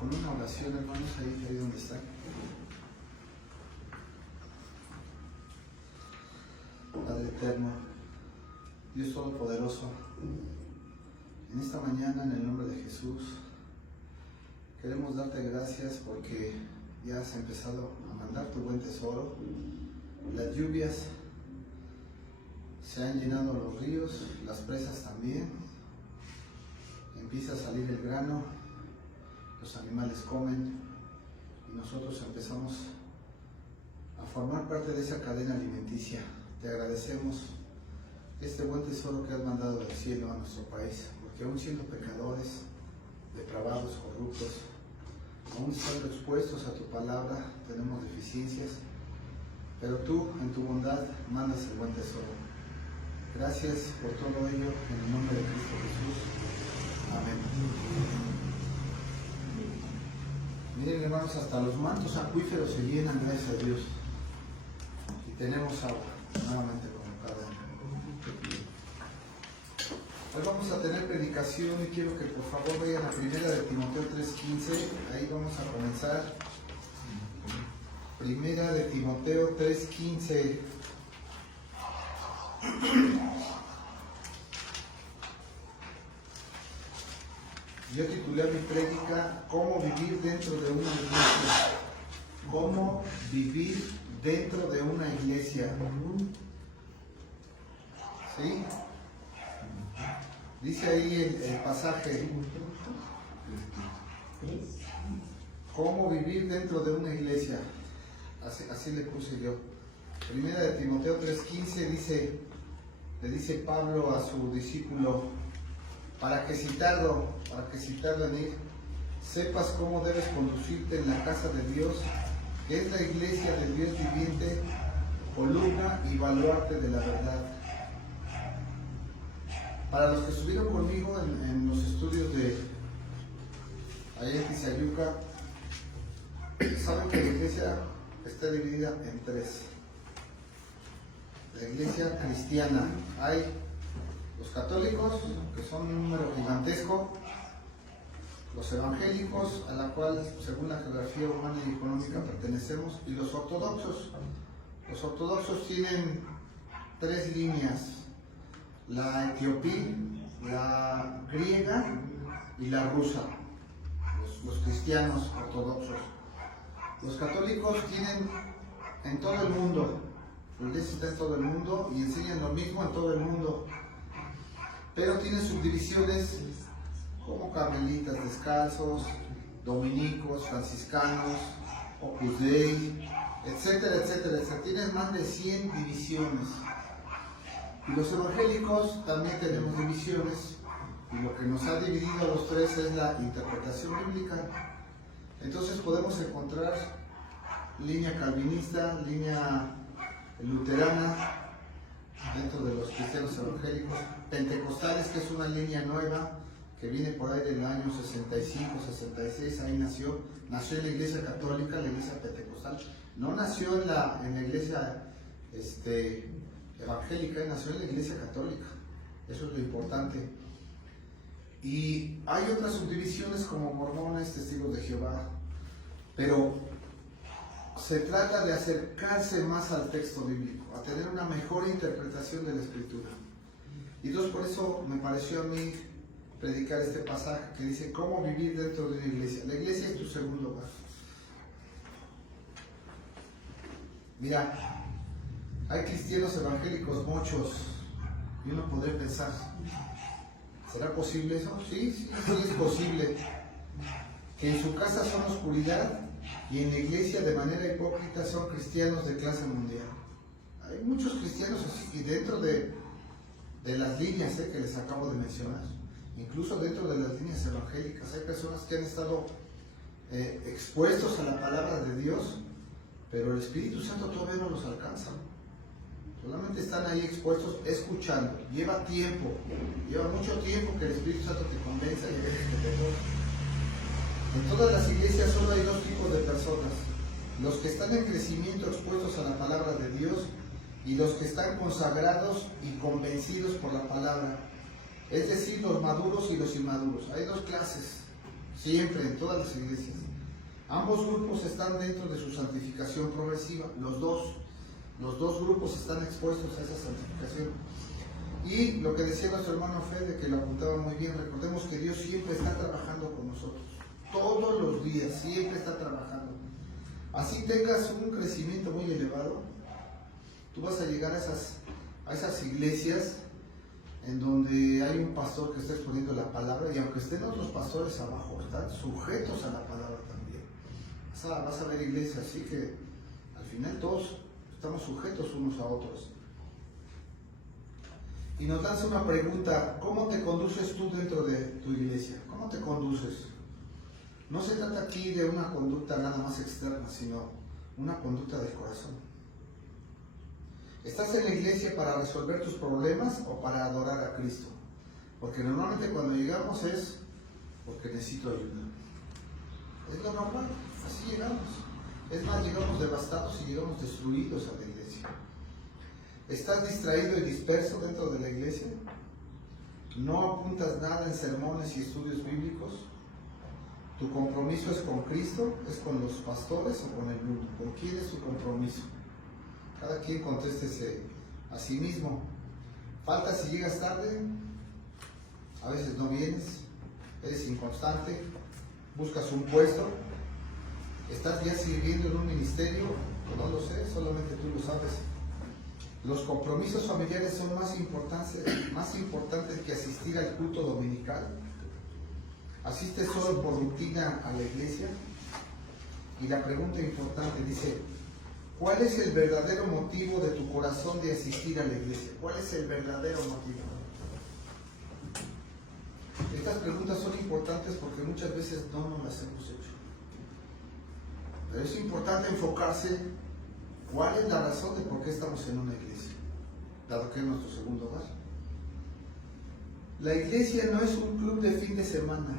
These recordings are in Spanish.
con una oración, hermanos, ahí donde está. Padre eterno, Dios Todopoderoso, en esta mañana, en el nombre de Jesús, queremos darte gracias porque ya has empezado a mandar tu buen tesoro. Las lluvias se han llenado los ríos, las presas también. Empieza a salir el grano, los animales comen y nosotros empezamos a formar parte de esa cadena alimenticia. Te agradecemos este buen tesoro que has mandado del cielo a nuestro país, porque aún siendo pecadores, depravados, corruptos, aún estando expuestos a tu palabra, tenemos deficiencias, pero tú en tu bondad mandas el buen tesoro. Gracias por todo ello, en el nombre de Cristo Jesús. Amén. Miren, hermanos, hasta los mantos acuíferos se llenan, gracias a Dios. Y tenemos agua, nuevamente como cada año. Hoy vamos a tener predicación y quiero que por favor vayan a primera de Timoteo 3:15. Ahí vamos a comenzar. Primera de Timoteo 3:15. Yo titulé mi prédica ¿Cómo vivir dentro de una iglesia? ¿Cómo vivir dentro de una iglesia? ¿Sí? Dice ahí el pasaje. ¿Cómo vivir dentro de una iglesia? Así le puse yo. Primera de Timoteo 3:15 le dice Pablo a su discípulo, para que si tardo en ir, sepas cómo debes conducirte en la casa de Dios, que es la iglesia del Dios viviente, columna y baluarte de la verdad. Para los que estuvieron conmigo en los estudios de allá en Tizayuca, saben que la iglesia está dividida en tres. La iglesia cristiana, hay los católicos, que son un número gigantesco, los evangélicos, a la cual, según la geografía humana y económica, pertenecemos, y los ortodoxos. Los ortodoxos tienen tres líneas: la etíope, la griega y la rusa, los cristianos ortodoxos. Los católicos tienen en todo el mundo, la iglesia está en todo el mundo y enseñan lo mismo en todo el mundo, pero tienen subdivisiones como carmelitas descalzos, dominicos, franciscanos, Opus Dei, etcétera, etcétera, etcétera. Tienen más de 100 divisiones. Y los evangélicos también tenemos divisiones, y lo que nos ha dividido a los tres es la interpretación bíblica. Entonces podemos encontrar línea calvinista, línea luterana dentro de los cristianos evangélicos, pentecostales, que es una línea nueva que viene por ahí del año 65, 66, ahí nació en la iglesia católica, la iglesia pentecostal, no nació en la iglesia evangélica, nació en la iglesia católica, eso es lo importante. Y hay otras subdivisiones como mormones, testigos de Jehová, pero se trata de acercarse más al texto bíblico, a tener una mejor interpretación de la Escritura. Y entonces por eso me pareció a mí predicar este pasaje que dice cómo vivir dentro de una iglesia. La iglesia es tu segundo hogar. Mira, hay cristianos evangélicos muchos, y uno podría pensar, ¿será posible eso? Sí es posible. Que en su casa son oscuridad y en la iglesia de manera hipócrita son cristianos de clase mundial. Hay muchos cristianos así, y dentro de las líneas que les acabo de mencionar, incluso dentro de las líneas evangélicas, hay personas que han estado expuestos a la palabra de Dios, pero el Espíritu Santo todavía no los alcanza. Solamente están ahí expuestos, escuchando. Lleva mucho tiempo que el Espíritu Santo te convenza y eres pecador. En todas las iglesias solo hay dos tipos de personas: los que están en crecimiento expuestos a la palabra de Dios y los que están consagrados y convencidos por la palabra, es decir, los maduros y los inmaduros. Hay dos clases, siempre, en todas las iglesias. Ambos grupos están dentro de su santificación progresiva, los dos grupos están expuestos a esa santificación. Y lo que decía nuestro hermano Fede, que lo apuntaba muy bien, recordemos que Dios siempre está trabajando con nosotros, todos los días, siempre está trabajando. Así tengas un crecimiento muy elevado, tú vas a llegar a esas iglesias en donde hay un pastor que está exponiendo la palabra, y aunque estén otros pastores abajo, están sujetos a la palabra también. Vas a ver iglesias así que al final todos estamos sujetos unos a otros. Y nos lanza una pregunta: ¿cómo te conduces tú dentro de tu iglesia? ¿Cómo te conduces? No se trata aquí de una conducta nada más externa, sino una conducta del corazón. ¿Estás en la iglesia para resolver tus problemas o para adorar a Cristo? Porque normalmente cuando llegamos es porque necesito ayuda. Es lo normal, así llegamos. Es más, llegamos devastados y llegamos destruidos a la iglesia. ¿Estás distraído y disperso dentro de la iglesia? ¿No apuntas nada en sermones y estudios bíblicos? ¿Tu compromiso es con Cristo? ¿Es con los pastores o con el mundo? ¿Con quién es tu compromiso? Cada quien contéstese a sí mismo. ¿Falta si llegas tarde? ¿A veces no vienes? ¿Eres inconstante? ¿Buscas un puesto? ¿Estás ya sirviendo en un ministerio? No lo sé, solamente tú lo sabes. Los compromisos familiares son más importantes que asistir al culto dominical. ¿Asistes solo por rutina a la iglesia? Y la pregunta importante dice: ¿cuál es el verdadero motivo de tu corazón de asistir a la iglesia? ¿Cuál es el verdadero motivo? Estas preguntas son importantes porque muchas veces no nos las hemos hecho. Pero es importante enfocarse cuál es la razón de por qué estamos en una iglesia, dado que es nuestro segundo hogar. La iglesia no es un club de fin de semana,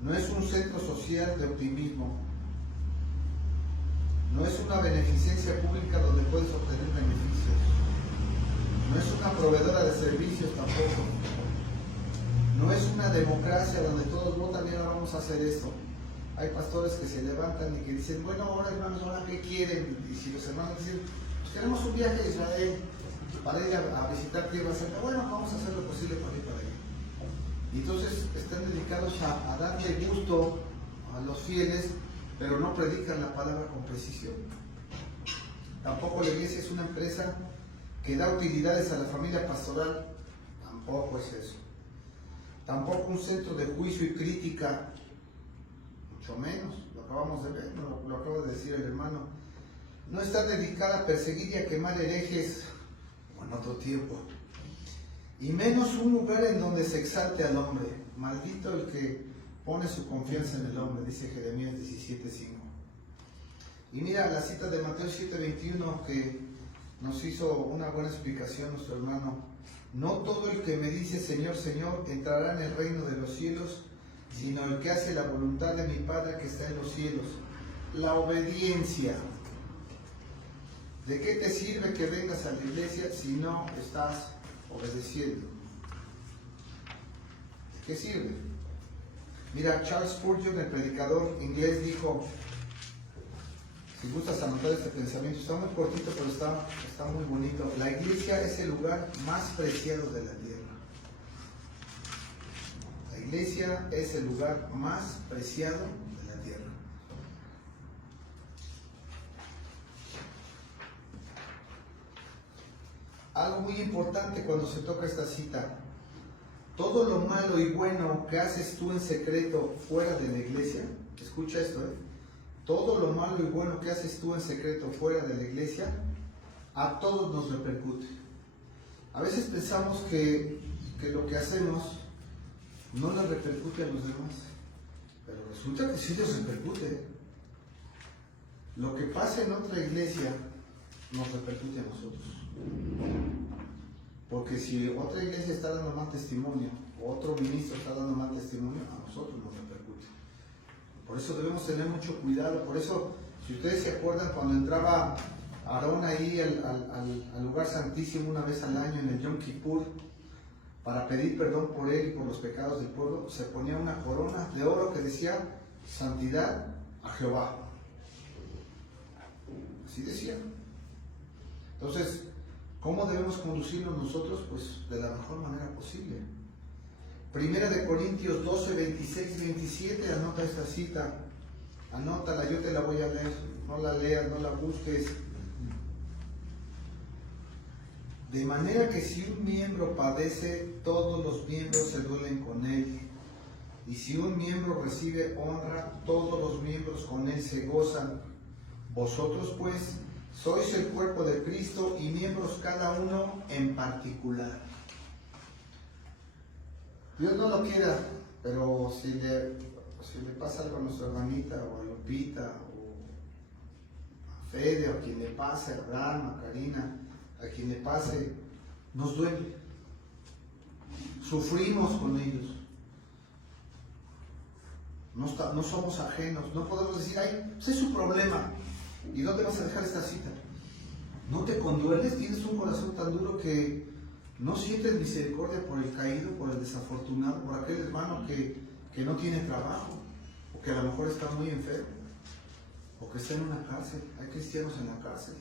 no es un centro social de optimismo, no es una beneficencia pública donde puedes obtener beneficios, no es una proveedora de servicios tampoco, no es una democracia donde todos votan y ahora vamos a hacer esto. Hay pastores que se levantan y que dicen: bueno, ahora hermanos, ¿ahora qué quieren? Y si los hermanos dicen: pues queremos un viaje a Israel para ir a visitar tierra santa, bueno, vamos a hacer lo posible para ir para allá. Y entonces están dedicados a darle gusto a los fieles, pero no predican la palabra con precisión. Tampoco la iglesia es una empresa que da utilidades a la familia pastoral, tampoco es eso. Tampoco un centro de juicio y crítica, mucho menos, lo acabamos de ver, lo acaba de decir el hermano. No está dedicada a perseguir y a quemar herejes como en otro tiempo. Y menos un lugar en donde se exalte al hombre. Maldito el que pone su confianza en el hombre, dice Jeremías 17:5. Y mira la cita de Mateo 7:21 que nos hizo una buena explicación nuestro hermano. No todo el que me dice Señor, Señor entrará en el reino de los cielos, sino el que hace la voluntad de mi Padre que está en los cielos. La obediencia. ¿De qué te sirve que vengas a la iglesia si no estás obedeciendo? ¿De qué sirve? Mira, Charles Spurgeon, el predicador inglés, dijo, si gustas anotar este pensamiento, está muy cortito pero está muy bonito: la iglesia es el lugar más preciado de la tierra. La iglesia es el lugar más preciado de la tierra. Algo muy importante cuando se toca esta cita: todo lo malo y bueno que haces tú en secreto fuera de la iglesia, escucha esto, todo lo malo y bueno que haces tú en secreto fuera de la iglesia, a todos nos repercute. A veces pensamos que lo que hacemos no le repercute a los demás, pero resulta que sí les repercute. Lo que pasa en otra iglesia nos repercute a nosotros. Porque si otra iglesia está dando mal testimonio, o otro ministro está dando mal testimonio, a nosotros nos repercute. Por eso debemos tener mucho cuidado. Por eso, si ustedes se acuerdan, cuando entraba Aarón ahí al lugar santísimo una vez al año en el Yom Kippur, para pedir perdón por él y por los pecados del pueblo, se ponía una corona de oro que decía santidad a Jehová. Así decía. Entonces, ¿cómo debemos conducirnos nosotros? Pues de la mejor manera posible. Primera de Corintios 12, 26, 27, anota esta cita, anótala, yo te la voy a leer, no la leas, no la busques. De manera que si un miembro padece, todos los miembros se duelen con él. Y si un miembro recibe honra, todos los miembros con él se gozan. Vosotros pues sois el cuerpo de Cristo y miembros cada uno en particular. Dios no lo quiera, pero si le pasa algo a nuestra hermanita, o a Lupita, o a Fede, o a quien le pase, a Abraham, a Karina, a quien le pase, nos duele. Sufrimos con ellos. No somos ajenos. No podemos decir, ay, pues es su problema. ¿Y dónde vas a dejar esta cita? ¿No te condueles? Tienes un corazón tan duro que no sientes misericordia por el caído, por el desafortunado, por aquel hermano que no tiene trabajo, o que a lo mejor está muy enfermo, o que está en una cárcel. Hay cristianos en la cárcel,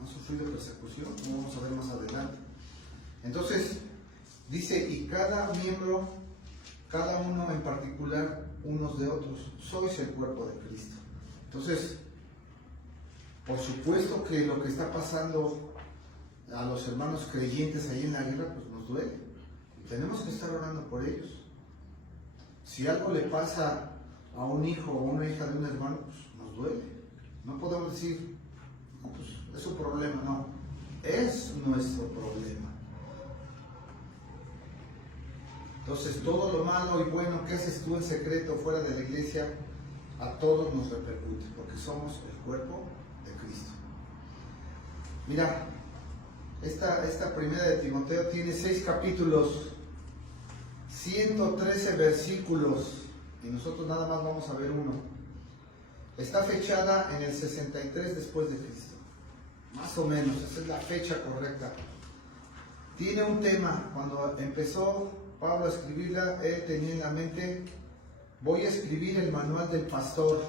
han sufrido persecución, como vamos a ver más adelante. Entonces, dice, y cada miembro, cada uno en particular, unos de otros, sois el cuerpo de Cristo. Entonces, por supuesto que lo que está pasando a los hermanos creyentes ahí en la guerra, pues nos duele. Y tenemos que estar orando por ellos. Si algo le pasa a un hijo o una hija de un hermano, pues nos duele. No podemos decir, no, pues es su problema, no. Es nuestro problema. Entonces, todo lo malo y bueno que haces tú en secreto fuera de la iglesia, a todos nos repercute, porque somos el cuerpo de Cristo. Mira, esta primera de Timoteo tiene 6 capítulos, 113 versículos, y nosotros nada más vamos a ver uno. Está fechada en el 63 después de Cristo, más o menos, esa es la fecha correcta. Tiene un tema. Cuando empezó Pablo a escribirla, él tenía en la mente, voy a escribir el manual del pastor.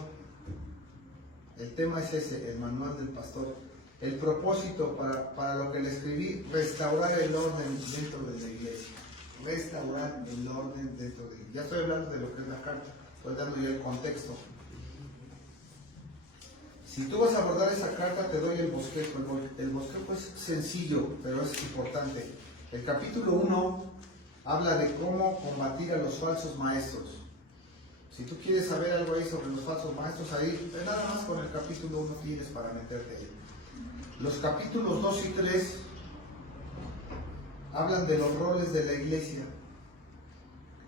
El tema es ese, el manual del pastor. El propósito para lo que le escribí, restaurar el orden dentro de la iglesia. Restaurar el orden dentro de la iglesia. Ya estoy hablando de lo que es la carta, estoy dando ya el contexto. Si tú vas a abordar esa carta, te doy el bosquejo. El bosquejo es sencillo, pero es importante. El capítulo 1 habla de cómo combatir a los falsos maestros. Si tú quieres saber algo ahí sobre los falsos maestros, ahí nada más con el capítulo 1 tienes para meterte ahí. Los capítulos 2 y 3 hablan de los roles de la iglesia,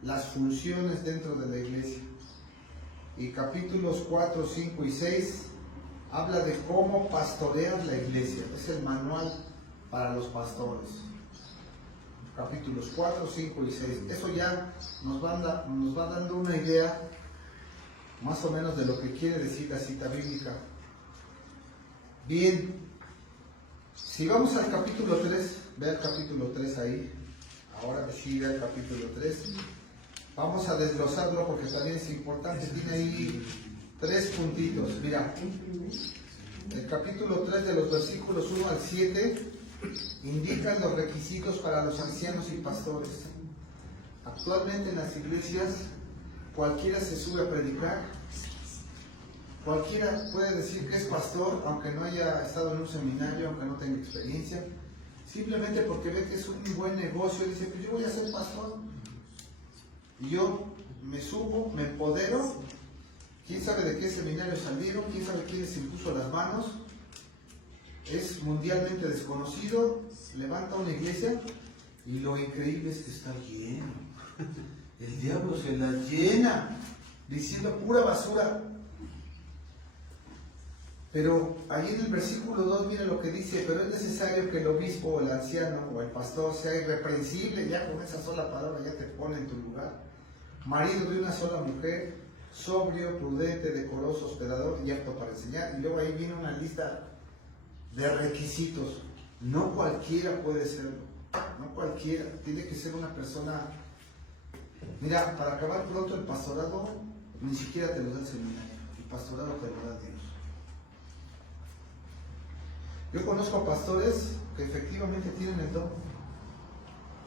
las funciones dentro de la iglesia. Y capítulos 4, 5 y 6 habla de cómo pastorear la iglesia. Es el manual para los pastores. Capítulos 4, 5 y 6. Eso ya nos va dando una idea más o menos de lo que quiere decir la cita bíblica. Bien, si vamos al capítulo 3, ve al capítulo 3 ahí. Ahora sí, ve al capítulo 3. Vamos a desglosarlo porque también es importante. Tiene ahí 3 puntitos. Mira, el capítulo 3 de los versículos 1 al 7 indican los requisitos para los ancianos y pastores. Actualmente en las iglesias cualquiera se sube a predicar, cualquiera puede decir que es pastor aunque no haya estado en un seminario, aunque no tenga experiencia, simplemente porque ve que es un buen negocio. Dice, pues yo voy a ser pastor y yo me subo, me empodero. Quién sabe de qué seminario salieron, quién sabe quién les impuso las manos. Es mundialmente desconocido, levanta una iglesia y lo increíble es que está lleno. El diablo se la llena diciendo pura basura. Pero ahí en el versículo 2 mira lo que dice, pero es necesario que el obispo o el anciano o el pastor sea irreprensible. Ya con esa sola palabra ya te pone en tu lugar. Marido de una sola mujer, sobrio, prudente, decoroso, hospedador y apto para enseñar. Y luego ahí viene una lista de requisitos. No cualquiera puede serlo. no cualquiera, tiene que ser una persona. Mira, para acabar pronto el pastorado, ni siquiera te lo da el seminario, el pastorado te lo da Dios. Yo conozco pastores que efectivamente tienen el don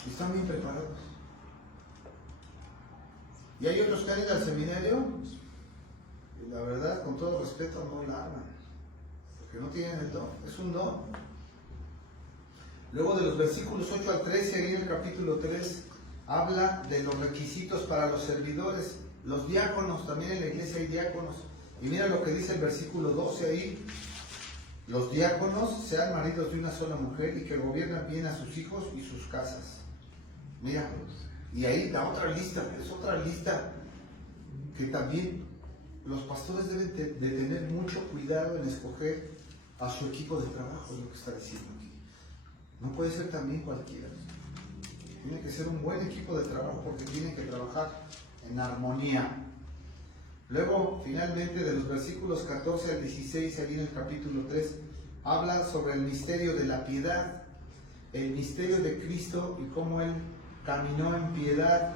y están bien preparados. Y hay otros que han ido al seminario y la verdad, con todo respeto, no la aman, porque no tienen el don, es un don. Luego de los versículos 8 al 13, ahí en el capítulo 3, habla de los requisitos para los servidores, los diáconos, también en la iglesia hay diáconos. Y mira lo que dice el versículo 12 ahí: los diáconos sean maridos de una sola mujer y que gobiernan bien a sus hijos y sus casas. Mira, y ahí la otra lista, es otra lista que también los pastores deben de tener mucho cuidado en escoger a su equipo de trabajo, es lo que está diciendo aquí. No puede ser también cualquiera. Tiene que ser un buen equipo de trabajo porque tienen que trabajar en armonía. Luego, finalmente, de los versículos 14 al 16, ahí en el capítulo 3, habla sobre el misterio de la piedad, el misterio de Cristo y cómo Él caminó en piedad.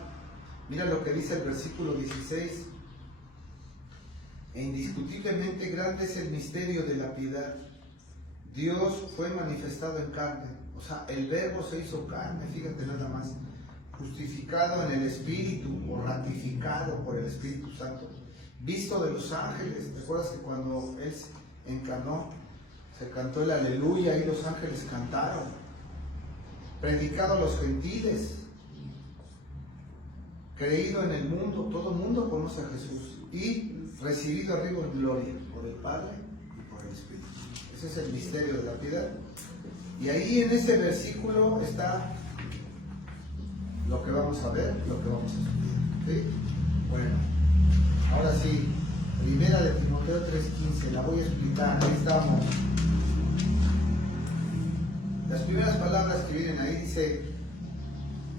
Mira lo que dice el versículo 16: e indiscutiblemente grande es el misterio de la piedad. Dios fue manifestado en carne, o sea, el verbo se hizo carne, fíjate nada más, justificado en el Espíritu o ratificado por el Espíritu Santo, visto de los ángeles. ¿Te acuerdas que cuando Él se encarnó, se cantó el aleluya y los ángeles cantaron? Predicado a los gentiles, creído en el mundo, todo el mundo conoce a Jesús, y recibido arriba en gloria por el Padre y por el Espíritu. Ese es el misterio de la piedad. Y ahí en ese versículo está lo que vamos a ver, lo que vamos a estudiar. ¿Sí? Bueno, ahora sí, primera de Timoteo 3:15, la voy a explicar. Ahí estamos. Las primeras palabras que vienen ahí dice: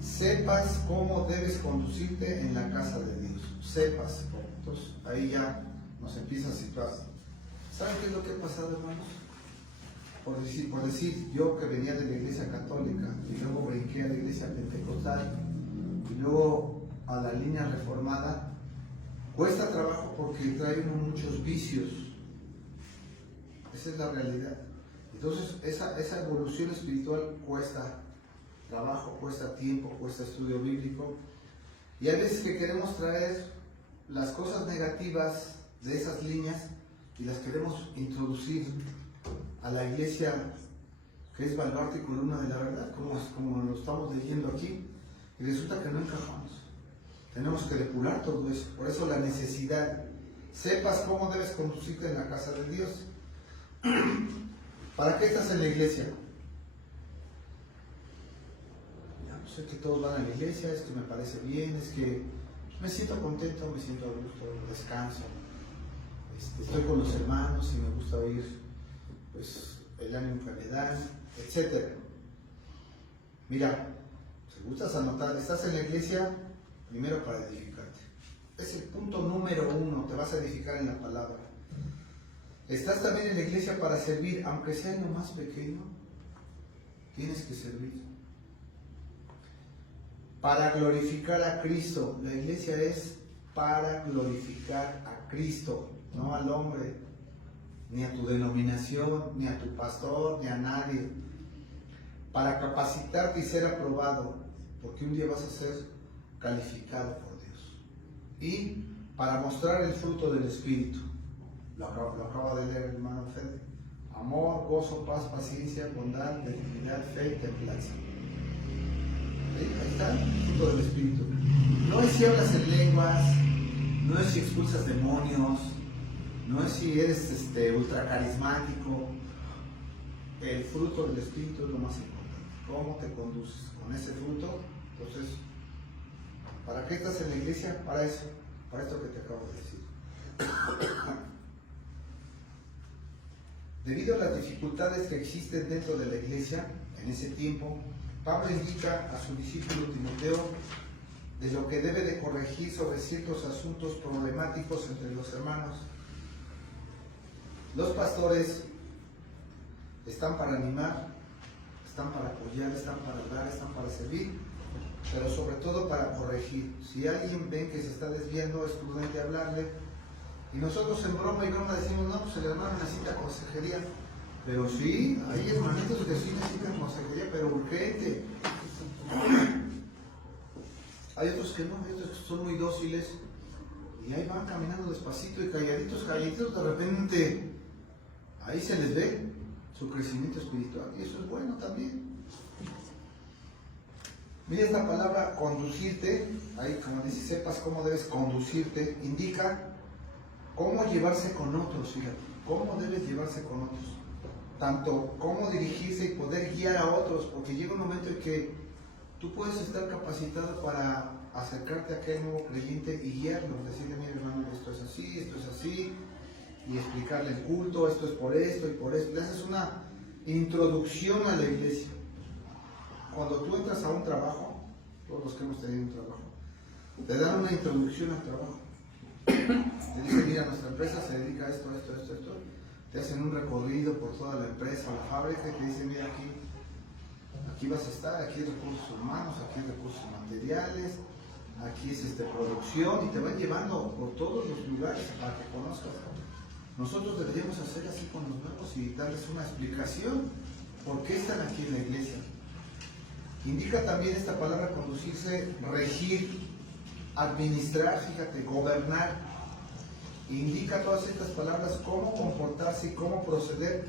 sepas cómo debes conducirte en la casa de Dios. Sepas. Entonces ahí ya nos empieza a situar. ¿Saben qué es lo que ha pasado, hermanos? Por decir, yo que venía de la iglesia católica y luego brinqué a la iglesia pentecostal y luego a la línea reformada, cuesta trabajo porque trae uno muchos vicios. Esa es la realidad. Entonces esa evolución espiritual cuesta trabajo, cuesta tiempo, cuesta estudio bíblico, y hay veces que queremos traer las cosas negativas de esas líneas y las queremos introducir a la iglesia que es baluarte y columna de la verdad, como lo estamos leyendo aquí, y resulta que no encajamos. Tenemos que depurar todo eso. Por eso la necesidad. Sepas cómo debes conducirte en la casa de Dios. ¿Para qué estás en la iglesia? Ya, pues sé que todos van a la iglesia, es que me parece bien, es que me siento contento, me siento a gusto, descanso, estoy con los hermanos y me gusta oír pues el ánimo que me dan, etc. Mira, si gustas anotar, estás en la iglesia primero para edificarte. Es el punto número 1, te vas a edificar en la palabra. Estás también en la iglesia para servir, aunque sea en lo más pequeño, tienes que servir. Para glorificar a Cristo, la iglesia es para glorificar a Cristo, no al hombre, ni a tu denominación, ni a tu pastor, ni a nadie. Para capacitarte y ser aprobado, porque un día vas a ser calificado por Dios. Y para mostrar el fruto del Espíritu. Lo acaba de leer el hermano Fede. Amor, gozo, paz, paciencia, bondad, benignidad, fe, templanza. ¿Sí? Ahí está el fruto del Espíritu. No es si hablas en lenguas, no es si expulsas demonios, no es si eres ultra carismático. El fruto del Espíritu es lo más importante. ¿Cómo te conduces con ese fruto? Entonces, ¿para qué estás en la iglesia? Para eso, para esto que te acabo de decir. Debido a las dificultades que existen dentro de la iglesia en ese tiempo, Pablo indica a su discípulo Timoteo de lo que debe de corregir sobre ciertos asuntos problemáticos entre los hermanos. Los pastores están para animar, están para apoyar, están para dar, están para servir, pero sobre todo para corregir. Si alguien ve que se está desviando, es prudente hablarle. Y nosotros en broma y broma decimos, no, pues el hermano necesita consejería. Pero sí, hay hermanitos que sí necesitan consejería, pero urgente. Hay otros que no, hay otros que son muy dóciles y ahí van caminando despacito y calladitos, calladitos, de repente ahí se les ve su crecimiento espiritual y eso es bueno también. Mira esta palabra conducirte, ahí como dice, sepas cómo debes conducirte, indica cómo llevarse con otros, fíjate, cómo debes llevarse con otros. Tanto cómo dirigirse y poder guiar a otros, porque llega un momento en que tú puedes estar capacitado para acercarte a aquel nuevo creyente y guiarlo, decirle, mira hermano, esto es así, y explicarle el culto, esto es por esto y por esto. Le haces una introducción a la iglesia. Cuando tú entras a un trabajo, todos los que hemos tenido un trabajo, te dan una introducción al trabajo. Te dicen, mira, nuestra empresa se dedica a esto. Te hacen un recorrido por toda la empresa, la fábrica, y te dicen, mira, aquí vas a estar, aquí hay recursos humanos, aquí hay recursos materiales, aquí es producción, y te van llevando por todos los lugares para que conozcas. Nosotros deberíamos hacer así con los nuevos y darles una explicación por qué están aquí en la iglesia. Indica también esta palabra conducirse, regir, administrar, fíjate, gobernar. Indica todas estas palabras cómo comportarse y cómo proceder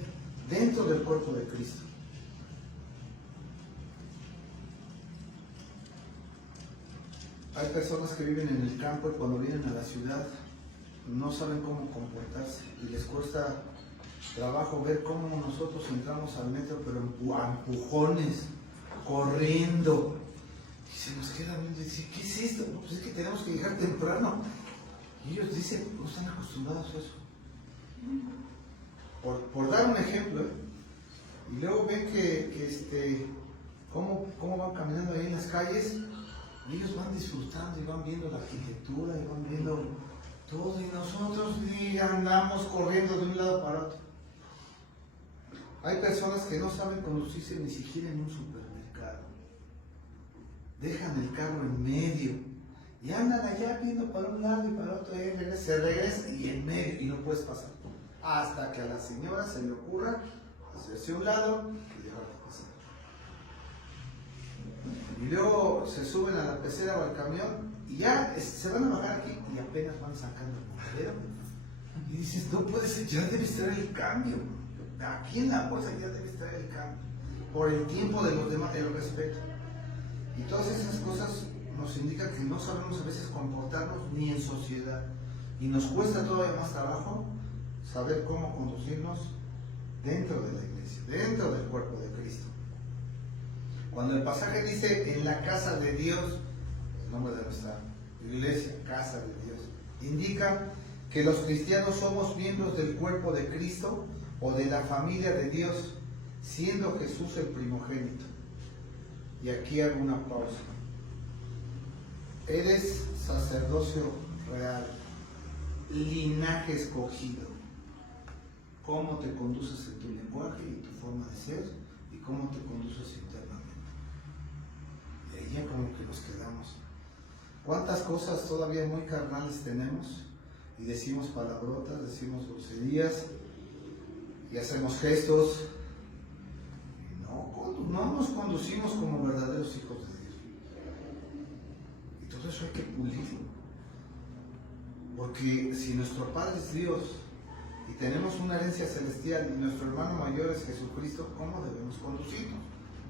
dentro del cuerpo de Cristo. Hay personas que viven en el campo y cuando vienen a la ciudad no saben cómo comportarse y les cuesta trabajo ver cómo nosotros entramos al metro, pero a empujones, corriendo. Y se nos queda viendo y dicen, ¿qué es esto? No, pues es que tenemos que llegar temprano. Y ellos dicen, no están acostumbrados a eso. Por dar un ejemplo, y luego ven cómo van caminando ahí en las calles, y ellos van disfrutando y van viendo la arquitectura y van viendo todo, y nosotros andamos corriendo de un lado para otro. Hay personas que no saben conducirse ni siquiera en un supermercado. Dejan el carro en medio y andan allá viendo para un lado y para otro, y se regresa y en medio y no puedes pasar. Hasta que a la señora se le ocurra hacerse a un lado y dejarte pasar. Y luego se suben a la pecera o al camión y ya se van a bajar aquí y apenas van sacando el monedero. Y dices, no puedes, ya debes traer el cambio. Aquí en la bolsa ya debes traer el cambio. Por el tiempo de los demás, el respeto. Y todas esas cosas nos indican que no sabemos a veces comportarnos ni en sociedad. Y nos cuesta todavía más trabajo saber cómo conducirnos dentro de la iglesia, dentro del cuerpo de Cristo. Cuando el pasaje dice en la casa de Dios, el nombre de nuestra iglesia, casa de Dios, indica que los cristianos somos miembros del cuerpo de Cristo o de la familia de Dios, siendo Jesús el primogénito. Y aquí hago una pausa. Eres sacerdocio real, linaje escogido. Cómo te conduces en tu lenguaje y tu forma de ser y cómo te conduces internamente. Y ahí ya como que nos quedamos. ¿Cuántas cosas todavía muy carnales tenemos? Y decimos palabrotas, decimos groserías y hacemos gestos. No nos conducimos como verdaderos hijos de Dios. Y todo eso hay que pulirlo. Porque si nuestro Padre es Dios y tenemos una herencia celestial y nuestro hermano mayor es Jesucristo, ¿cómo debemos conducirnos?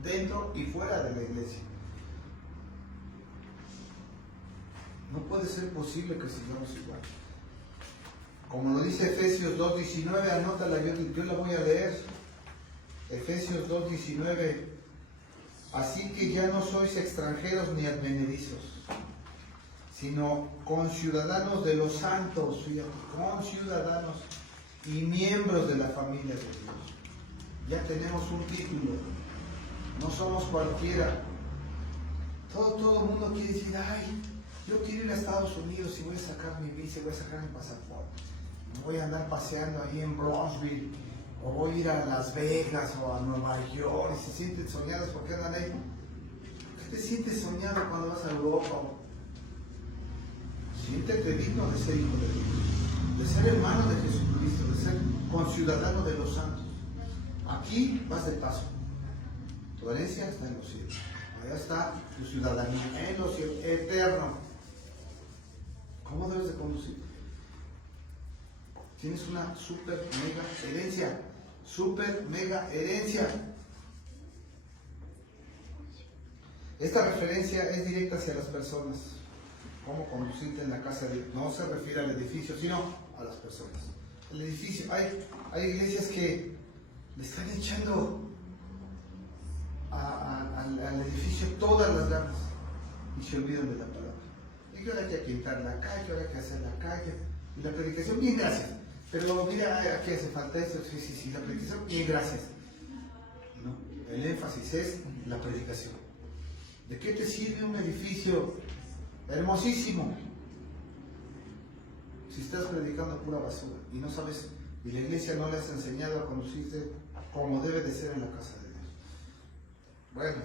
Dentro y fuera de la iglesia. No puede ser posible que sigamos igual. Como lo dice Efesios 2:19, anótala, yo la voy a leer. Efesios 2:19. Así que ya no sois extranjeros ni advenedizos, sino conciudadanos de los santos, fíjate, conciudadanos y miembros de la familia de Dios. Ya tenemos un título, no somos cualquiera. Todo el mundo quiere decir, ay, yo quiero ir a Estados Unidos y voy a sacar mi visa, voy a sacar mi pasaporte. Voy a andar paseando ahí en Bronzeville o voy a ir a Las Vegas o a Nueva York, y se sienten soñados porque andan ahí. ¿Por qué te sientes soñado cuando vas a Europa? Siéntete digno de ser hijo de Dios, de ser hermano de Jesucristo, de ser conciudadano de los santos. Aquí vas de paso. Tu herencia está en los cielos. Allá está tu ciudadanía, en los cielos, eterno. ¿Cómo debes de conducir? Tienes una super mega herencia. Super mega herencia. Esta referencia es directa hacia las personas. Cómo conducirte en la casa de Dios. No se refiere al edificio, sino a las personas. El edificio, hay iglesias que le están echando al edificio todas las ganas y se olvidan de la palabra. Y que ahora hay que pintar la calle, ahora hay que hacer la calle. Y la predicación, bien, gracias. Pero mira, aquí hace falta esto, sí, la predicación, bien, gracias. No, el énfasis es la predicación. ¿De qué te sirve un edificio hermosísimo si estás predicando pura basura y no sabes, y la iglesia no le has enseñado a conducirte como debe de ser en la casa de Dios? Bueno,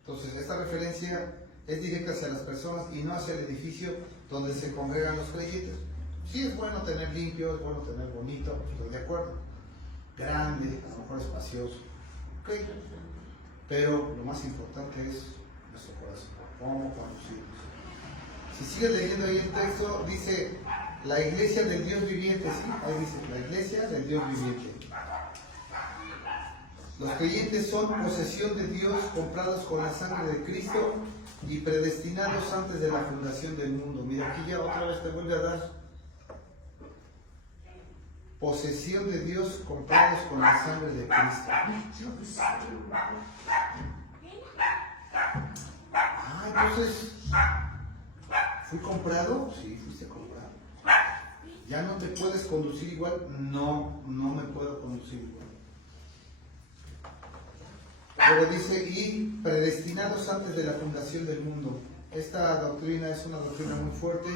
entonces esta referencia es directa hacia las personas y no hacia el edificio donde se congregan los creyentes. Sí, es bueno tener limpio, es bueno tener bonito, estoy de acuerdo, grande, a lo mejor espacioso, ok, pero lo más importante es nuestro corazón, cómo conducirnos. Si sigues leyendo ahí el texto, dice la iglesia del Dios viviente, ¿sí? Ahí dice la iglesia del Dios viviente. Los creyentes son posesión de Dios, comprados con la sangre de Cristo y predestinados antes de la fundación del mundo. Mira, aquí ya otra vez te vuelve a dar posesión de Dios, comprados con la sangre de Cristo. Entonces, ¿fui comprado? Sí, fuiste comprado. ¿Ya no te puedes conducir igual? No, no me puedo conducir igual. Luego dice, y predestinados antes de la fundación del mundo. Esta doctrina es una doctrina muy fuerte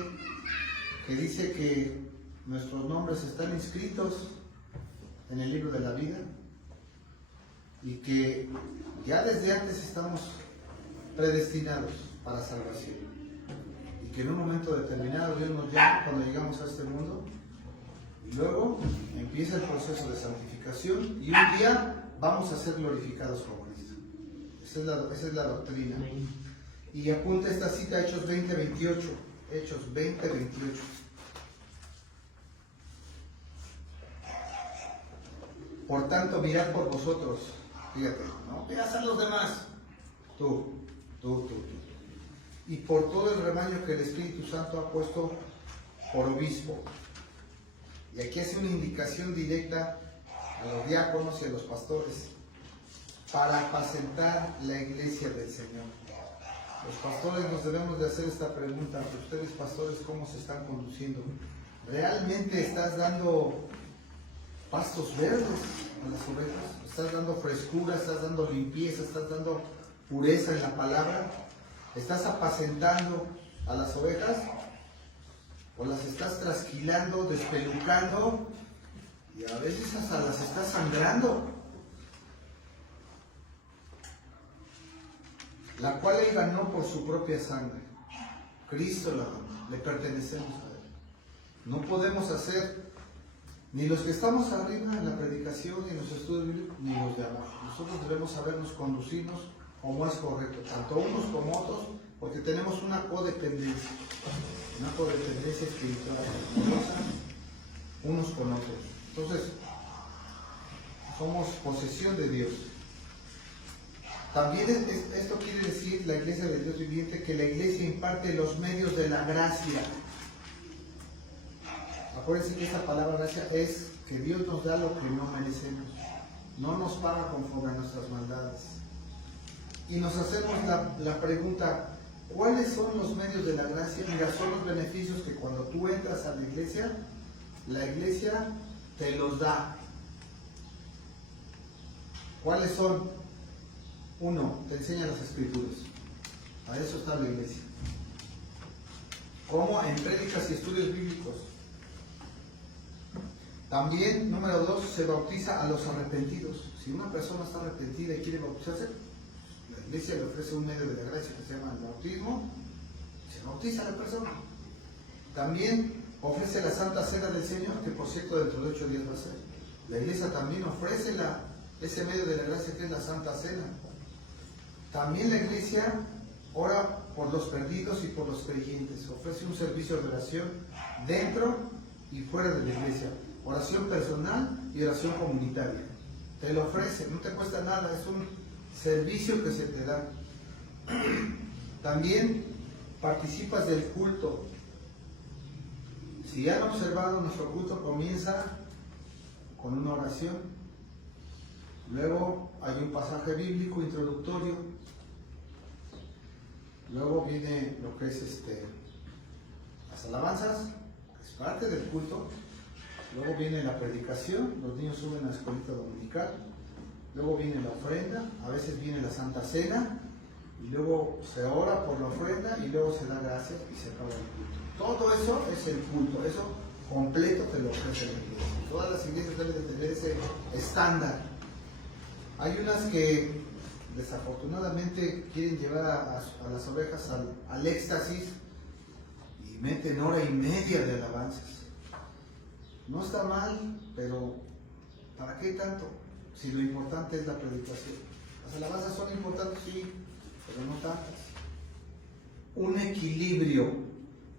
que dice que nuestros nombres están inscritos en el libro de la vida y que ya desde antes estamos predestinados para salvación y que en un momento determinado Dios nos llama cuando llegamos a este mundo y luego empieza el proceso de santificación y un día vamos a ser glorificados con Cristo. Esa es la doctrina. Y apunta esta cita, Hechos 20:28. Hechos 20:28. Por tanto, mirad por vosotros. Fíjate, no miras a los demás. Tú. Y por todo el rebaño que el Espíritu Santo ha puesto por obispo. Y aquí hace una indicación directa a los diáconos y a los pastores para apacentar la iglesia del Señor. Los pastores nos debemos de hacer esta pregunta: ustedes, pastores, ¿cómo se están conduciendo? ¿Realmente estás dando pastos verdes a las ovejas? ¿Estás dando frescura? ¿Estás dando limpieza? ¿Estás dando pureza en la palabra? ¿Estás apacentando a las ovejas? ¿O las estás trasquilando, despelucando? Y a veces hasta las estás sangrando. La cual él ganó por su propia sangre. Cristo la ganó, le pertenecemos a él. No podemos hacer, ni los que estamos arriba en la predicación, ni en los estudios bíblicos, ni los de abajo. Nosotros debemos sabernos conducirnos como es correcto, tanto unos como otros, porque tenemos una codependencia espiritual, unos con otros. Entonces, somos posesión de Dios. También esto quiere decir, la iglesia del Dios viviente, que la iglesia imparte los medios de la gracia. Acuérdense que esta palabra gracia es que Dios nos da lo que no merecemos. No nos paga conforme a nuestras maldades. Y nos hacemos la pregunta, ¿cuáles son los medios de la gracia? Mira, son los beneficios que cuando tú entras a la iglesia te los da. ¿Cuáles son? Uno, te enseña las escrituras. A eso está la iglesia. ¿Cómo? En prédicas y estudios bíblicos. También, número 2, se bautiza a los arrepentidos. Si una persona está arrepentida y quiere bautizarse, la iglesia le ofrece un medio de la gracia que se llama el bautismo, se bautiza a la persona. También ofrece la Santa Cena del Señor, que por cierto dentro de 8 días va a ser. La iglesia también ofrece ese medio de la gracia que es la Santa Cena. También la iglesia ora por los perdidos y por los creyentes. Ofrece un servicio de oración dentro y fuera de la iglesia. Oración personal y oración comunitaria. Te lo ofrece, no te cuesta nada, es un servicio que se te da. También participas del culto. Si ya han observado, nuestro culto comienza con una oración. Luego hay un pasaje bíblico introductorio. Luego viene lo que es las alabanzas, que es parte del culto. Luego viene la predicación, los niños suben a la escuelita dominical. Luego viene la ofrenda, a veces viene la Santa Cena, y luego se ora por la ofrenda y luego se da gracias y se acaba el culto. Todo eso es el culto, eso completo te lo ofrece la iglesia. Todas las iglesias deben de tener ese estándar. Hay unas que desafortunadamente quieren llevar a las ovejas al éxtasis y meten hora y media de alabanzas. No está mal, pero ¿para qué tanto? Si lo importante es la predicación. Las alabanzas son importantes, sí, pero no tantas. Un equilibrio.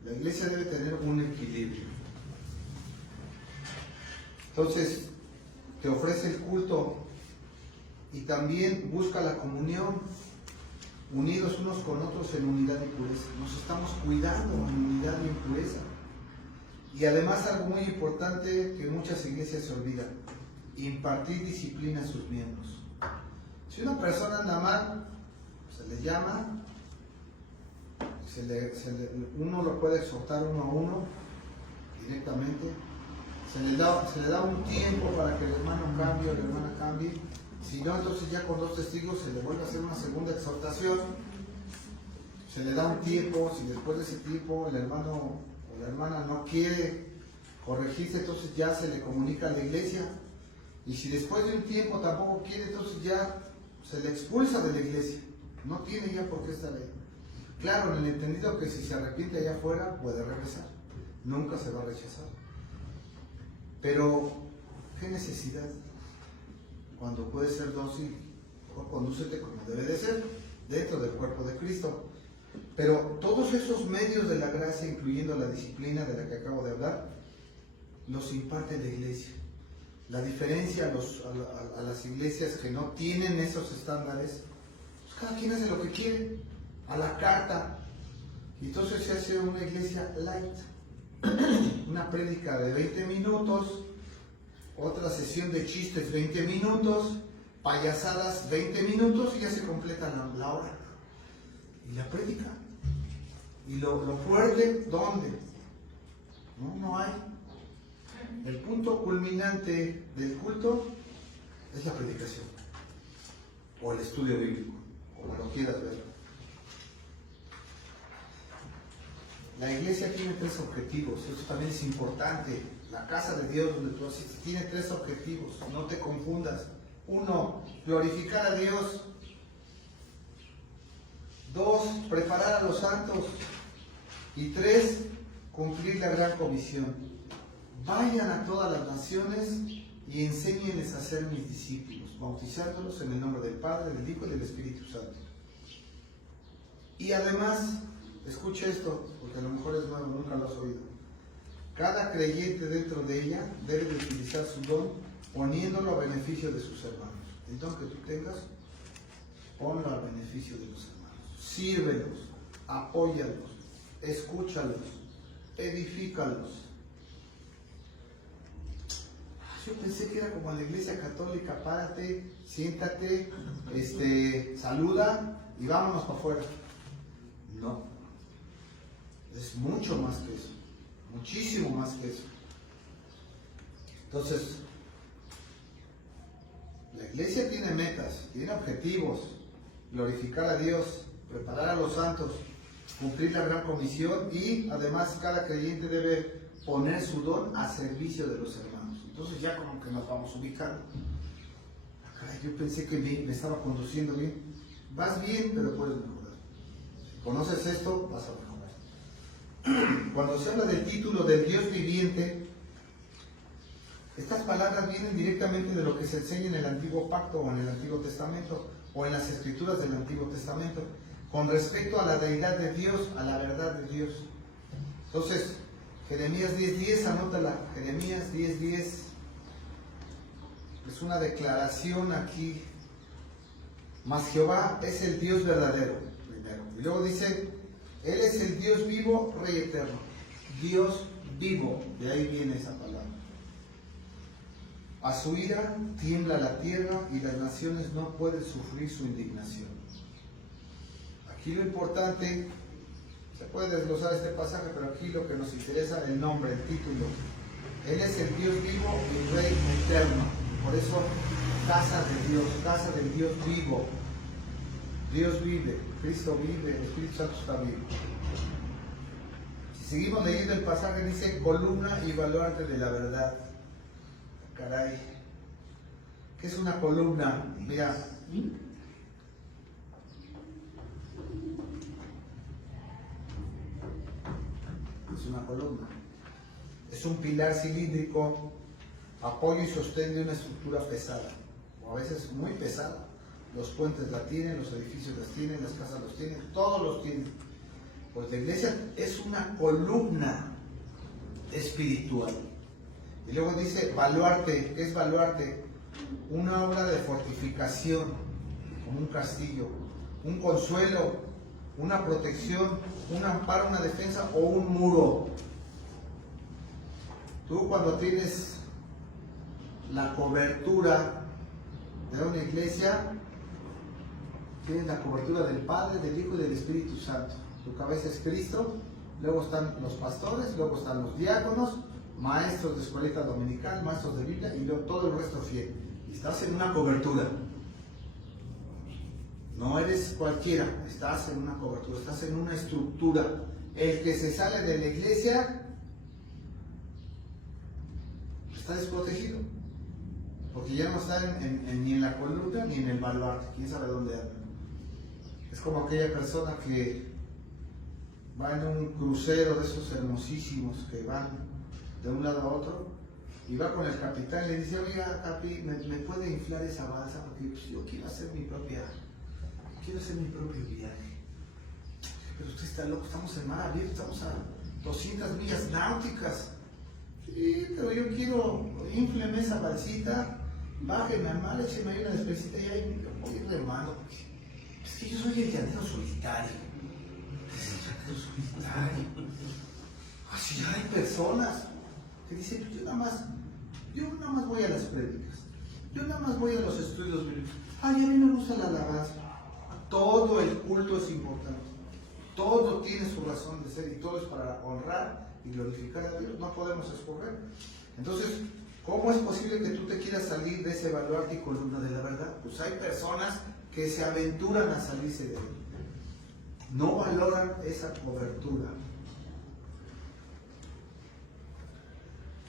La iglesia debe tener un equilibrio. Entonces, te ofrece el culto y también busca la comunión, unidos unos con otros en unidad y pureza. Nos estamos cuidando en unidad y en pureza. Y además algo muy importante que muchas iglesias se olvidan: impartir disciplina a sus miembros. Si una persona anda mal, se le llama, uno lo puede exhortar uno a uno directamente, se le da un tiempo para que el hermano cambie o la hermana cambie. Si no, entonces ya con 2 testigos se le vuelve a hacer una segunda exhortación, se le da un tiempo. Si después de ese tiempo el hermano o la hermana no quiere corregirse, entonces ya se le comunica a la iglesia. Y si después de un tiempo tampoco quiere, entonces ya se le expulsa de la iglesia. No tiene ya por qué estar ahí. Claro, en el entendido que si se arrepiente allá afuera, puede regresar. Nunca se va a rechazar. Pero, ¿qué necesidad? Cuando puede ser dócil, o condúcete como debe de ser, dentro del cuerpo de Cristo. Pero todos esos medios de la gracia, incluyendo la disciplina de la que acabo de hablar, los imparte la iglesia. La diferencia a las iglesias que no tienen esos estándares, pues cada quien hace lo que quiere, a la carta. Y entonces se hace una iglesia light. Una prédica de 20 minutos, otra sesión de chistes 20 minutos, payasadas 20 minutos y ya se completa la hora. Y la prédica. Y lo fuerte, ¿dónde? No hay. El punto culminante del culto es la predicación o el estudio bíblico, como lo quieras ver. La iglesia tiene 3 objetivos, eso también es importante. La casa de Dios donde tú asistes tiene 3 objetivos, no te confundas. 1, glorificar a Dios. 2, preparar a los santos. Y 3, cumplir la gran comisión. Vayan a todas las naciones y enséñenles a ser mis discípulos, bautizándolos en el nombre del Padre, del Hijo y del Espíritu Santo. Y además, escucha esto, porque a lo mejor es nuevo, nunca lo has oído. Cada creyente dentro de ella debe de utilizar su don, poniéndolo a beneficio de sus hermanos. El don que tú tengas, ponlo al beneficio de los hermanos. Sírvelos, apóyalos, escúchalos, edifícalos. Yo pensé que era como en la iglesia católica: párate, siéntate, saluda y vámonos para afuera. No, es mucho más que eso, muchísimo más que eso. Entonces, la iglesia tiene metas, tiene objetivos: glorificar a Dios, preparar a los santos, cumplir la gran comisión, y además cada creyente debe poner su don a servicio de los hermanos. Entonces ya como que nos vamos ubicando. Caray, yo pensé que me estaba conduciendo bien. Vas bien, pero puedes mejorar. ¿Conoces esto? Vas a mejorar. Cuando se habla del título del Dios viviente, estas palabras vienen directamente de lo que se enseña en el Antiguo Pacto o en el Antiguo Testamento o en las Escrituras del Antiguo Testamento con respecto a la deidad de Dios, a la verdad de Dios. Entonces, Jeremías 10:10, anótala, Jeremías 10:10. Es una declaración aquí. Mas Jehová es el Dios verdadero, primero. Y luego dice, Él es el Dios vivo, Rey eterno. Dios vivo, de ahí viene esa palabra. A su ira tiembla la tierra y las naciones no pueden sufrir su indignación. Aquí lo importante, se puede desglosar este pasaje, pero aquí lo que nos interesa es el nombre, el título. Él es el Dios vivo y Rey eterno. Por eso, casa de Dios, casa del Dios vivo. Dios vive, Cristo vive, el Espíritu Santo está vivo. Si seguimos leyendo el pasaje, dice columna y baluarte de la verdad. Caray, ¿qué es una columna? Mira, es una columna. Es un pilar cilíndrico, apoyo y sostén de una estructura pesada, o a veces muy pesada. Los puentes la tienen, los edificios las tienen, las casas los tienen, todos los tienen. Pues la iglesia es una columna espiritual. Y luego dice baluarte. ¿Qué es baluarte? Una obra de fortificación, como un castillo, un consuelo, una protección, un amparo, una defensa o un muro. Tú cuando tienes la cobertura de una iglesia, tienes la cobertura del Padre, del Hijo y del Espíritu Santo. Tu cabeza es Cristo, luego están los pastores, luego están los diáconos, maestros de escuelita dominical, maestros de Biblia y luego todo el resto fiel. Y estás en una cobertura. No eres cualquiera, estás en una cobertura, estás en una estructura. El que se sale de la iglesia está desprotegido, porque ya no está ni en la columna ni en el baluarte, quién sabe dónde anda. Es como aquella persona que va en un crucero de esos hermosísimos que van de un lado a otro y va con el capitán y le dice, oiga, capi, ¿me puede inflar esa balsa? Porque pues, yo quiero hacer mi propio viaje. Pero usted está loco, estamos en mar abierto, estamos a 200 millas náuticas. Sí, pero yo quiero, infleme esa balsita, bájeme al mar, écheme ahí una despensita y ahí voy remando. Es que yo soy el llanero solitario. Así hay personas que dicen, yo nada más voy a las prédicas, yo nada más voy a los estudios bíblicos. Ay, a mí me gusta la alabanza. Todo el culto es importante, todo tiene su razón de ser y todo es para honrar y glorificar a Dios. No podemos escoger. Entonces, ¿cómo es posible que tú te quieras salir de ese baluarte y columna de la verdad? Pues hay personas que se aventuran a salirse de él. No valoran esa cobertura.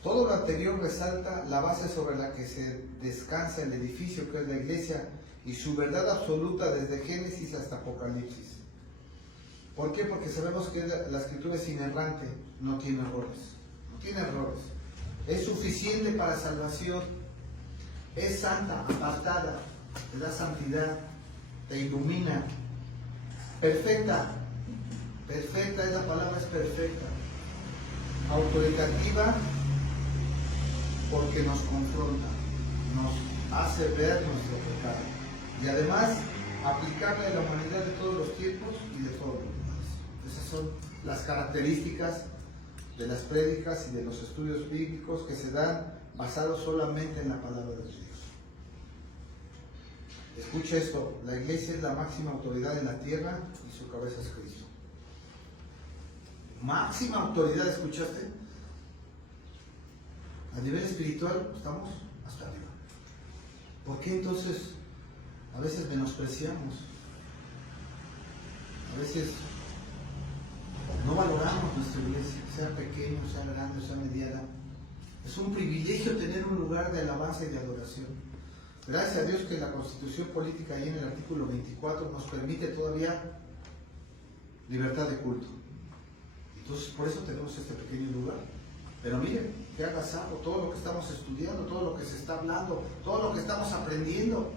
Todo lo anterior resalta la base sobre la que se descansa el edificio que es la iglesia y su verdad absoluta desde Génesis hasta Apocalipsis. ¿Por qué? Porque sabemos que la escritura es inerrante, no tiene errores. No tiene errores. Es suficiente para salvación. Es santa, apartada, te da santidad, te ilumina. Perfecta. Perfecta es la palabra, es perfecta. Autoritativa porque nos confronta, nos hace ver nuestro pecado. Y además, aplicable a la humanidad de todos los tiempos y de todos los lugares. Esas son las características de las prédicas y de los estudios bíblicos que se dan basados solamente en la palabra de Dios. Escucha esto, la iglesia es la máxima autoridad en la tierra y su cabeza es Cristo. Máxima autoridad, ¿escuchaste? A nivel espiritual estamos hasta arriba. ¿Por qué entonces a veces menospreciamos? A veces no valoramos nuestra iglesia, sea pequeño, sea grande, sea mediana. Es un privilegio tener un lugar de alabanza y de adoración. Gracias a Dios que la Constitución Política, ahí en el artículo 24, nos permite todavía libertad de culto. Entonces, por eso tenemos este pequeño lugar. Pero miren, qué agasajo, todo lo que estamos estudiando, todo lo que se está hablando, todo lo que estamos aprendiendo.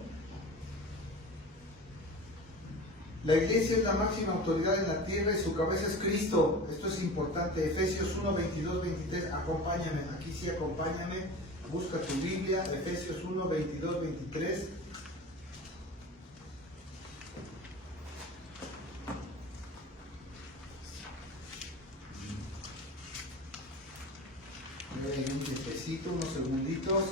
La iglesia es la máxima autoridad en la tierra y su cabeza es Cristo. Esto es importante. Efesios 1, 22, 23. Acompáñame, aquí sí acompáñame. Busca tu Biblia. Efesios 1, 22, 23. Un tiempecito, unos segunditos.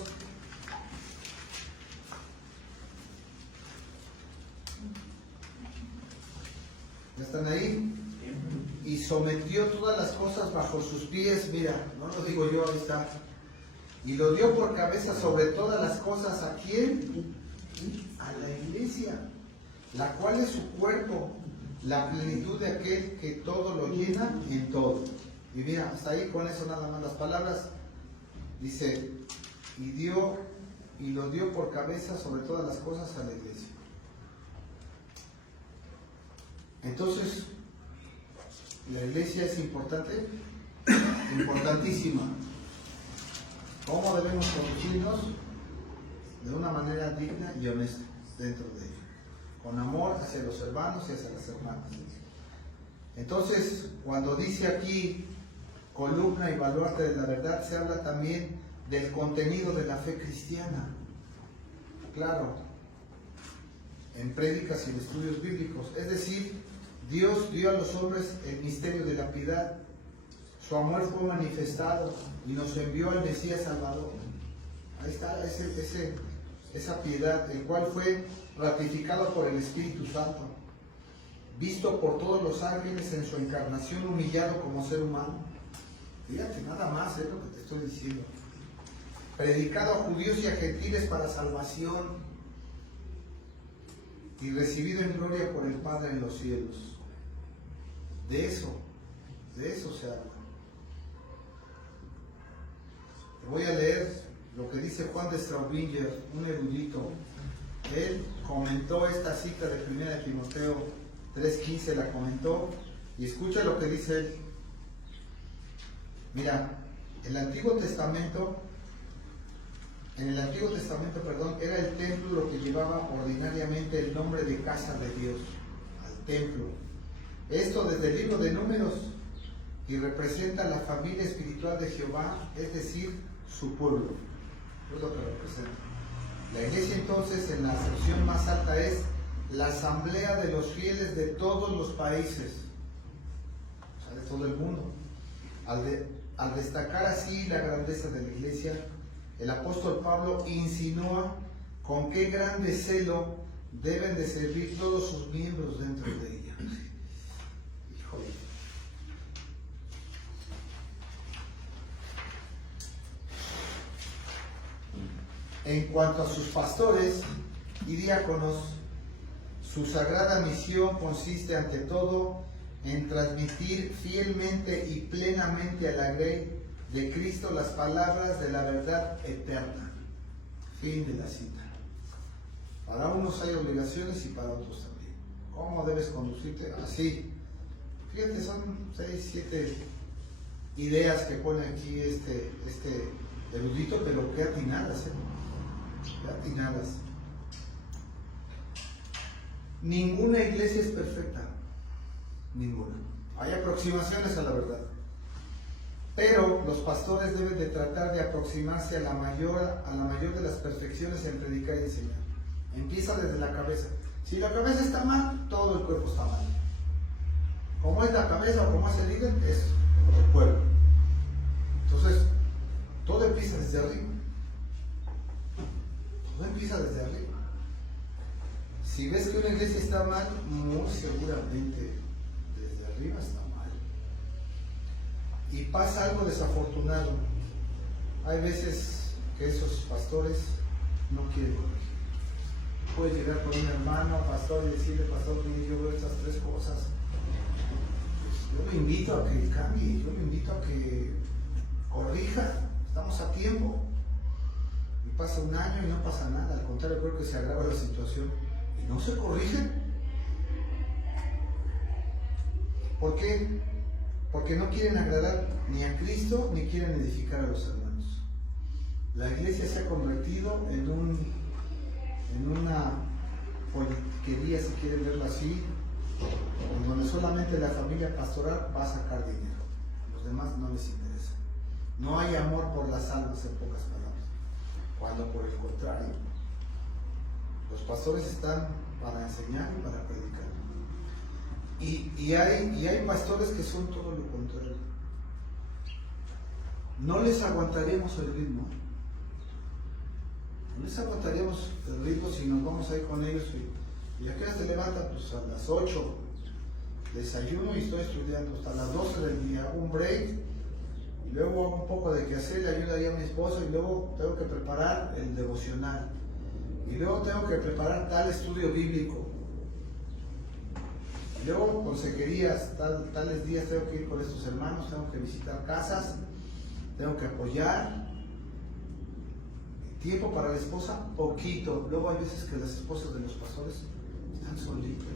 ¿Ya están ahí? Y sometió todas las cosas bajo sus pies. Mira, no lo digo yo, ahí está. Y lo dio por cabeza sobre todas las cosas. ¿A quién? A la iglesia, la cual es su cuerpo, la plenitud de aquel que todo lo llena en todo. Y mira, hasta ahí con eso nada más las palabras. Dice, y lo dio por cabeza sobre todas las cosas a la iglesia. Entonces, la iglesia es importante, importantísima. ¿Cómo debemos conducirnos? De una manera digna y honesta dentro de ella, con amor hacia los hermanos y hacia las hermanas. Entonces, cuando dice aquí columna y baluarte de la verdad, se habla también del contenido de la fe cristiana. Claro, en prédicas y en estudios bíblicos. Es decir, Dios dio a los hombres el misterio de la piedad. Su amor fue manifestado y nos envió al Mesías Salvador. Ahí está esa piedad, el cual fue ratificado por el Espíritu Santo, visto por todos los ángeles en su encarnación, humillado como ser humano. Fíjate, nada más es lo que te estoy diciendo. Predicado a judíos y a gentiles para salvación y recibido en gloria por el Padre en los cielos. De eso se habla. Te voy a leer lo que dice Juan de Straubinger, un erudito. Él comentó esta cita de 1 Timoteo 3:15, la comentó, y escucha lo que dice él. Mira, en el Antiguo Testamento, era el templo lo que llevaba ordinariamente el nombre de casa de Dios, al templo. Esto desde el libro de Números, y representa la familia espiritual de Jehová, es decir, su pueblo. Es lo que representa. La iglesia entonces, en la acepción más alta, es la asamblea de los fieles de todos los países, o sea, de todo el mundo. Al destacar así la grandeza de la iglesia, el apóstol Pablo insinúa con qué grande celo deben de servir todos sus miembros dentro de ella. Híjole. En cuanto a sus pastores y diáconos, su sagrada misión consiste ante todo en transmitir fielmente y plenamente a la grey de Cristo las palabras de la verdad eterna. Fin de la cita. Para unos hay obligaciones y para otros también. ¿Cómo debes conducirte? Así. Fíjate, son 6, 7 ideas que pone aquí este erudito, pero qué atinadas, qué atinadas. Ninguna iglesia es perfecta. Ninguna. Hay aproximaciones a la verdad. Pero los pastores deben de tratar de aproximarse a la mayor de las perfecciones en predicar y enseñar. Empieza desde la cabeza. Si la cabeza está mal, todo el cuerpo está mal. ¿Cómo es la cabeza o cómo es el líder? Es el pueblo. Entonces, todo empieza desde arriba. Todo empieza desde arriba. Si ves que una iglesia está mal, muy seguramente desde arriba está mal. Y pasa algo desafortunado. Hay veces que esos pastores no quieren corregir. Puedes llegar con un hermano, pastor, y decirle, pastor, yo veo estas 3 cosas. Yo lo invito a que cambie, yo lo invito a que corrija. Estamos a tiempo. Y pasa un año y no pasa nada, al contrario, creo que se agrava la situación y no se corrigen. ¿Por qué? Porque no quieren agradar ni a Cristo ni quieren edificar a los hermanos. La iglesia se ha convertido en una politiquería, si quieren verlo así, en donde solamente la familia pastoral va a sacar dinero. Los demás no les interesa. No hay amor por las almas, en pocas palabras. Cuando por el contrario, los pastores están para enseñar y para predicar. Y hay pastores que son todo lo contrario. No les aguantaríamos el ritmo. No les aguantaríamos el ritmo si nos vamos a ir con ellos. ¿Y a qué hora se levantan? Pues a las 8. Desayuno y estoy estudiando hasta las 12 del día. Hago un break y luego hago un poco de quehacer, le ayudo ahí a mi esposo y luego tengo que preparar el devocional. Y luego tengo que preparar tal estudio bíblico. Luego consejerías, tales días tengo que ir con estos hermanos, tengo que visitar casas, tengo que apoyar. Tiempo para la esposa, poquito. Luego hay veces que las esposas de los pastores están solitas.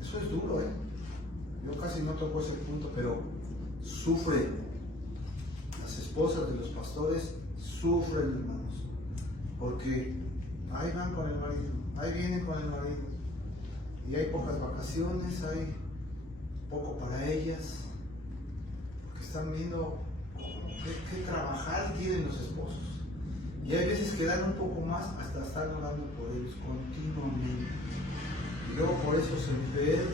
Eso es duro, ¿eh? Yo casi no toco ese punto, pero sufren. Las esposas de los pastores sufren, hermanos, porque ahí van con el marido, ahí vienen con el marido. Y hay pocas vacaciones, hay poco para ellas, porque están viendo qué trabajar tienen los esposos. Y hay veces que dan un poco más hasta estar orando por ellos continuamente. Y luego por eso se enferman.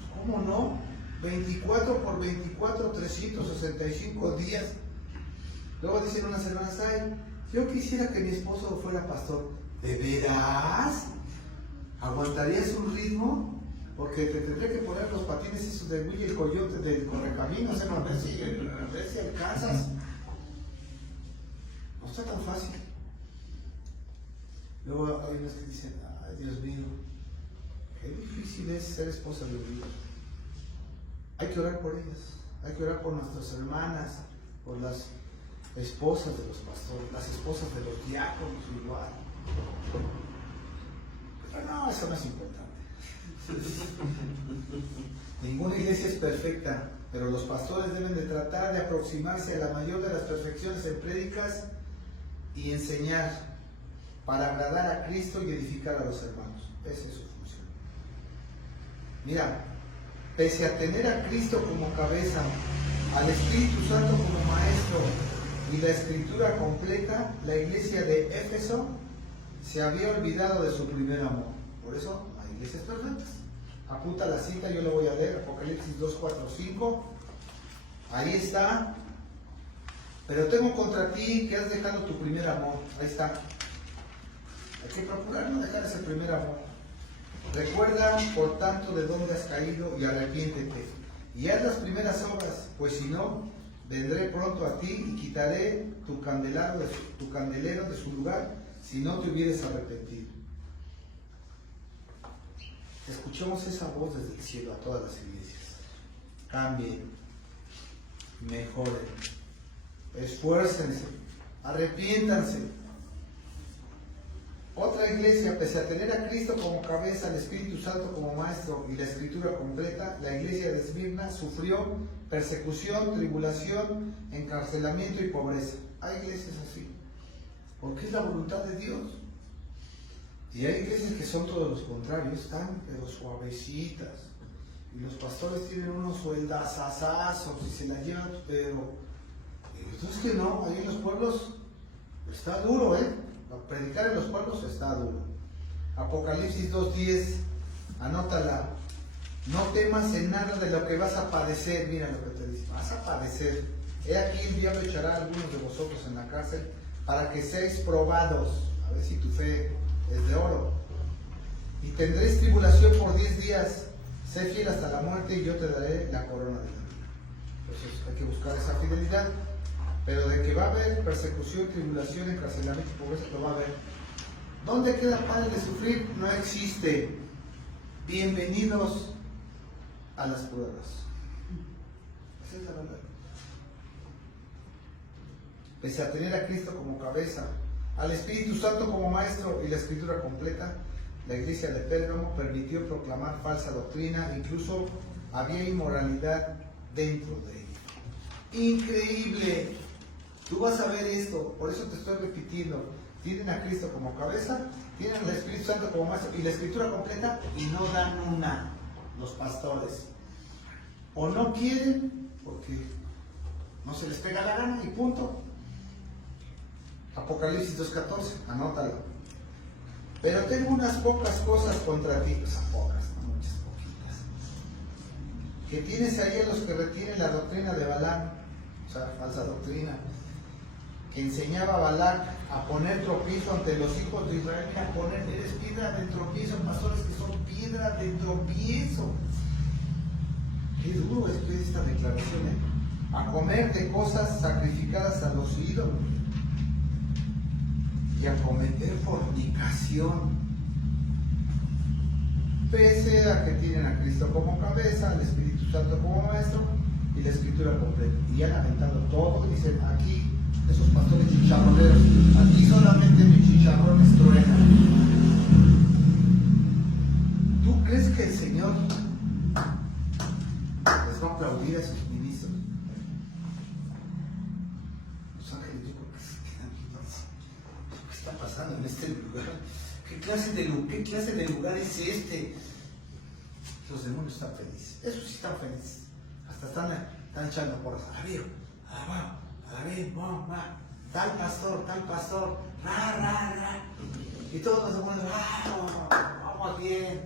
Pues, ¿cómo no? 24 por 24, 365 días. Luego dicen unas hermanas, ay, yo quisiera que mi esposo fuera pastor. ¿De veras? ¿Aguantarías un ritmo? Porque te tendré que poner los patines esos de Willy el Coyote del Correcaminos, a ver si alcanzas. No está tan fácil. Luego hay unas que dicen, ay Dios mío, qué difícil es ser esposa de Dios. Hay que orar por ellas, hay que orar por nuestras hermanas, por las esposas de los pastores, las esposas de los diáconos igual. Pero no, eso no es importante. Ninguna iglesia es perfecta, pero los pastores deben de tratar de aproximarse a la mayor de las perfecciones en prédicas y enseñar para agradar a Cristo y edificar a los hermanos. Esa es su función. Mira, pese a tener a Cristo como cabeza, al Espíritu Santo como maestro y la escritura completa, la iglesia de Éfeso se había olvidado de su primer amor. Por eso hay iglesias perfectas. Apunta la cita, yo lo voy a leer, Apocalipsis 2, 4, 5. Ahí está. Pero tengo contra ti que has dejado tu primer amor. Ahí está. Hay que procurar no dejar ese primer amor. Recuerda, por tanto, de dónde has caído y arrepiéntete. Y haz las primeras obras, pues si no, vendré pronto a ti y quitaré tu candelero de su lugar, si no te hubieres arrepentido. Escuchemos esa voz desde el cielo a todas las iglesias. Cambien, mejoren, esfuércense, arrepiéntanse. Otra iglesia, pese a tener a Cristo como cabeza, al Espíritu Santo como maestro y la escritura completa, la iglesia de Esmirna sufrió persecución, tribulación, encarcelamiento y pobreza. Hay iglesias así, porque es la voluntad de Dios. Y hay iglesias que son todos los contrarios, están pero suavecitas. Y los pastores tienen unos sueldazazazos y se la llevan, pero es que no, ahí en los pueblos está duro, predicar en los pueblos está duro. Apocalipsis 2:10, anótala. No temas en nada de lo que vas a padecer. Mira lo que te dice, vas a padecer. He aquí el diablo echará a algunos de vosotros en la cárcel para que seáis probados, a ver si tu fe es de oro. Y tendréis tribulación por 10 días. Sé fiel hasta la muerte y yo te daré la corona de la vida. Entonces hay que buscar esa fidelidad. Pero de que va a haber persecución, tribulación, encarcelamiento y pobreza, lo va a haber. ¿Dónde queda padre de sufrir? No existe. Bienvenidos a las pruebas. Esa es la verdad. pese a tener a Cristo como cabeza, al Espíritu Santo como maestro y la Escritura completa, la iglesia de Pérgamo permitió proclamar falsa doctrina, incluso había inmoralidad dentro de ella. Increíble. Tú vas a ver esto, por eso te estoy repitiendo. Tienen a Cristo como cabeza, tienen al Espíritu Santo como maestro y la Escritura completa, y no dan una los pastores. O no quieren porque no se les pega la gana y punto. Apocalipsis 2:14, anótalo. Pero tengo unas pocas cosas contra ti, o sea, pocas, no muchas, poquitas. Que tienes ahí a los que retienen la doctrina de Balaam, o sea, falsa doctrina, que enseñaba a Balac a poner tropiezo ante los hijos de Israel. A poner, eres piedra de tropiezo, pastores que son piedra de tropiezo. Qué duro es esta declaración, ¿eh? A comer de cosas sacrificadas a los ídolos y a cometer fornicación, pese a que tienen a Cristo como cabeza, al Espíritu Santo como maestro y la Escritura completa. Y han aventado todo, dicen aquí, esos pastores chicharroneros, aquí solamente mis chicharrones truenan. ¿Tú crees que el Señor les va a aplaudir a sus ministros? Los ángeles, yo creo que se quedan viendo así. ¿Qué está pasando en este lugar? ¿Qué clase de lugar es este? Los demonios están felices. Esos sí están felices. Hasta están echando porras. Tal pastor, ra. Y todos los demonios, vamos bien.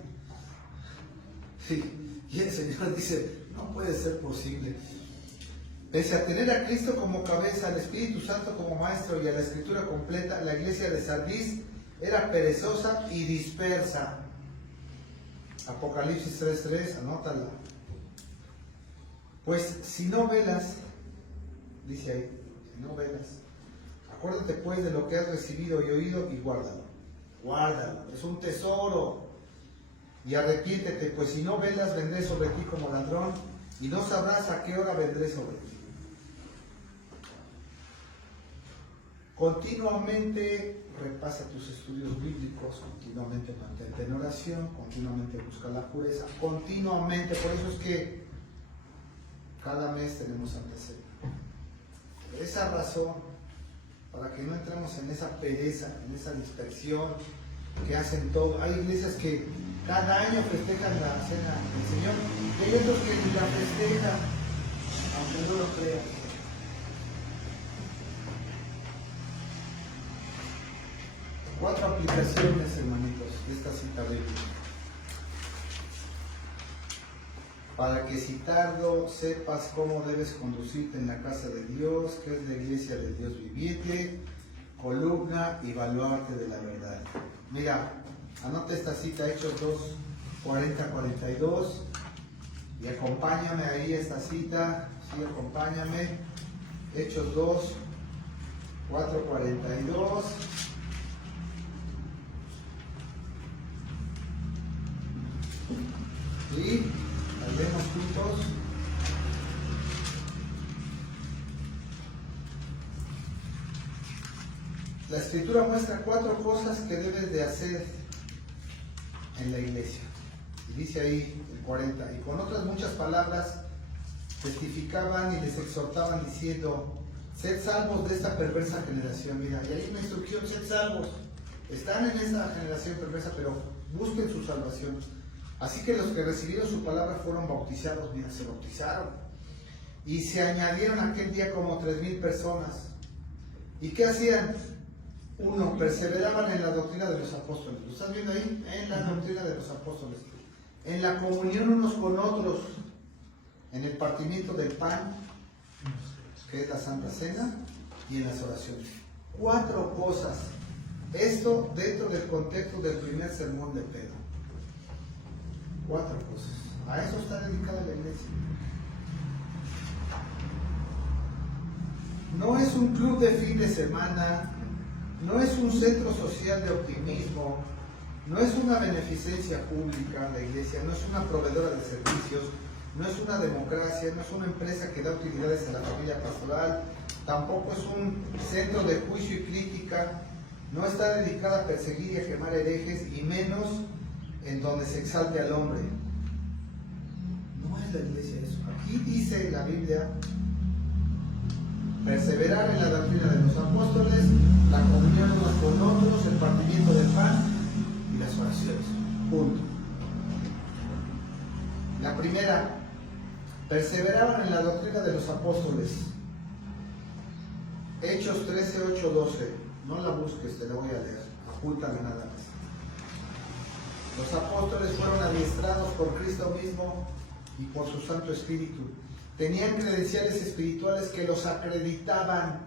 Sí. Y el Señor dice, no puede ser posible. Pese a tener a Cristo como cabeza, al Espíritu Santo como maestro y a la Escritura completa, la iglesia de Sardis era perezosa y dispersa. Apocalipsis 3:3, anótala. Pues si no velas, dice ahí, si no velas, acuérdate pues de lo que has recibido y oído y guárdalo. Guárdalo, es un tesoro. Y arrepiéntete, pues si no velas, vendré sobre ti como ladrón y no sabrás a qué hora vendré sobre ti. Continuamente repasa tus estudios bíblicos, continuamente mantente en oración, continuamente busca la pureza, continuamente, por eso es que cada mes tenemos Santa Cena. Por esa razón, para que no entremos en esa pereza, en esa dispersión que hacen todo. Hay iglesias que cada año festejan la Cena del Señor y hay otros que ni la festejan, aunque no lo crean. Cuatro aplicaciones, hermanitos, de esta cita bíblica. Para que si tardo sepas cómo debes conducirte en la casa de Dios, que es la iglesia del Dios viviente, columna y baluarte de la verdad. Mira, anota esta cita, Hechos 2, 40-42, y acompáñame ahí a esta cita, sí, acompáñame, Hechos 2, 4-42. ¿Sí? Leemos juntos. La Escritura muestra 4 cosas que debes de hacer en la iglesia. Y dice ahí el 40, y con otras muchas palabras testificaban y les exhortaban diciendo, sed salvos de esta perversa generación. Mira, y hay una instrucción, sed salvos. Están en esta generación perversa, pero busquen su salvación. Así que los que recibieron su palabra fueron bautizados, mira, se bautizaron. Y se añadieron aquel día como 3,000 personas. ¿Y qué hacían? 1, perseveraban en la doctrina de los apóstoles. ¿Lo estás viendo ahí? En la doctrina de los apóstoles. En la comunión unos con otros. En el partimiento del pan, que es la Santa Cena, y en las oraciones. 4 cosas. Esto dentro del contexto del primer sermón de Pedro. 4 cosas. A eso está dedicada la iglesia. No es un club de fin de semana, no es un centro social de optimismo, no es una beneficencia pública la iglesia, no es una proveedora de servicios, no es una democracia, no es una empresa que da utilidades a la familia pastoral, tampoco es un centro de juicio y crítica, no está dedicada a perseguir y a quemar herejes, y menos en donde se exalte al hombre. No es la iglesia eso. Aquí dice la Biblia: perseverar en la doctrina de los apóstoles, la comunión unos con otros, el partimiento del pan y las oraciones. Punto. La primera, perseveraban en la doctrina de los apóstoles. Hechos 13, 8, 12. No la busques, te la voy a leer. Apúntala nada más. Los apóstoles fueron adiestrados por Cristo mismo y por su Santo Espíritu. Tenían credenciales espirituales que los acreditaban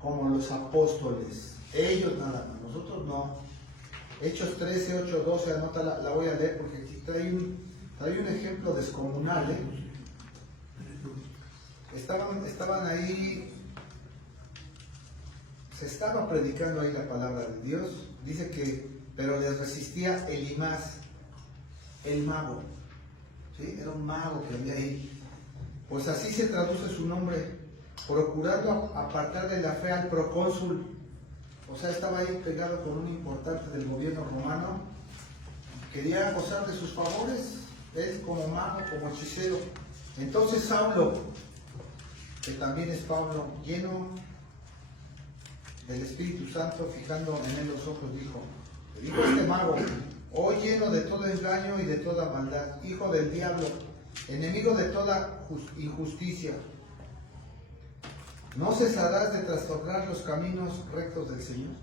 como los apóstoles. Ellos nada más, nosotros no. Hechos 13, 8, 12, anótala, la voy a leer porque aquí trae un ejemplo descomunal. Estaban ahí, se estaba predicando ahí la palabra de Dios. Dice que, pero les resistía Elimás, el mago. ¿Sí? Era un mago que había ahí. Pues así se traduce su nombre, procurando apartar de la fe al procónsul. O sea, estaba ahí pegado con un importante del gobierno romano. Quería gozar de sus favores, él como mago, como hechicero. Entonces Saulo, que también es Pablo, lleno del Espíritu Santo, fijando en él los ojos, le dijo este mago: oh lleno de todo engaño y de toda maldad, hijo del diablo, enemigo de toda injusticia, ¿no cesarás de trastornar los caminos rectos del Señor?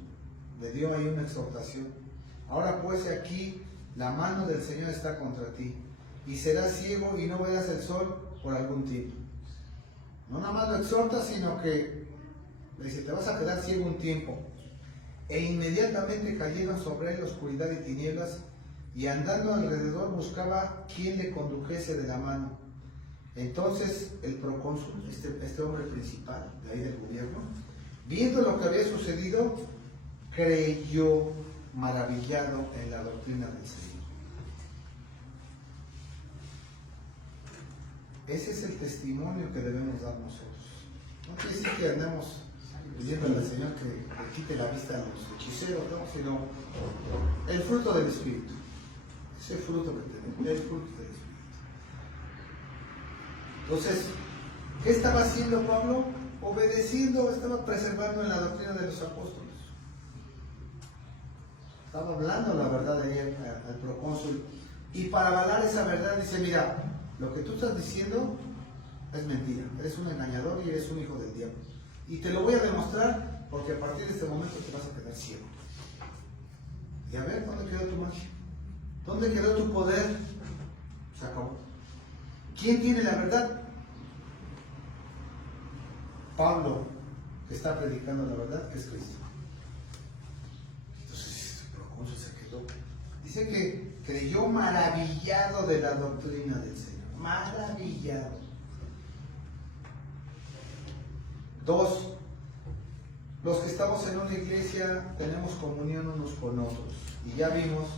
Le dio ahí una exhortación. Ahora pues aquí la mano del Señor está contra ti, y serás ciego y no verás el sol por algún tiempo. No nada más lo exhorta, sino que le dice: te vas a quedar ciego un tiempo. E inmediatamente cayeron sobre él oscuridad y tinieblas, y andando alrededor buscaba quien le condujese de la mano. Entonces el procónsul, este hombre principal de ahí del gobierno, viendo lo que había sucedido, creyó maravillado en la doctrina del Señor. Ese es el testimonio que debemos dar nosotros. No quiere decir que andemos pidiéndole al Señor que le quite la vista a los hechiceros, ¿no? Sino el fruto del Espíritu. Ese fruto que tenemos, el fruto del Espíritu. Entonces, ¿qué estaba haciendo Pablo? Obedeciendo, estaba preservando en la doctrina de los apóstoles. Estaba hablando la verdad ahí al procónsul. Y para avalar esa verdad dice: mira, lo que tú estás diciendo es mentira. Eres un engañador y eres un hijo del diablo. Y te lo voy a demostrar, porque a partir de este momento te vas a quedar ciego. Y a ver, ¿dónde quedó tu magia? ¿Dónde quedó tu poder? Se acabó. ¿Quién tiene la verdad? Pablo, que está predicando la verdad, que es Cristo. Entonces, el procónsul se quedó. Dice que creyó maravillado de la doctrina del Señor. Maravillado. 2. Los que estamos en una iglesia tenemos comunión unos con otros. Y ya vimos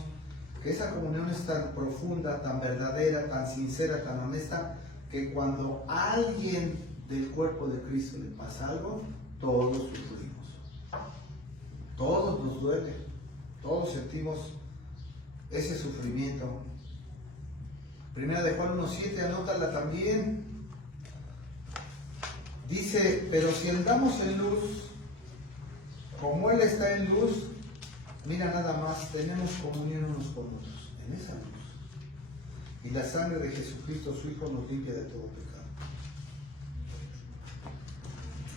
que esa comunión es tan profunda, tan verdadera, tan sincera, tan honesta, que cuando a alguien del cuerpo de Cristo le pasa algo, todos sufrimos. Todos nos duele. Todos sentimos ese sufrimiento. Primera de Juan 1:7, anótala también. Dice: pero si andamos en luz, como Él está en luz, mira nada más, tenemos comunión unos con otros, en esa luz. Y la sangre de Jesucristo, su Hijo, nos limpia de todo pecado.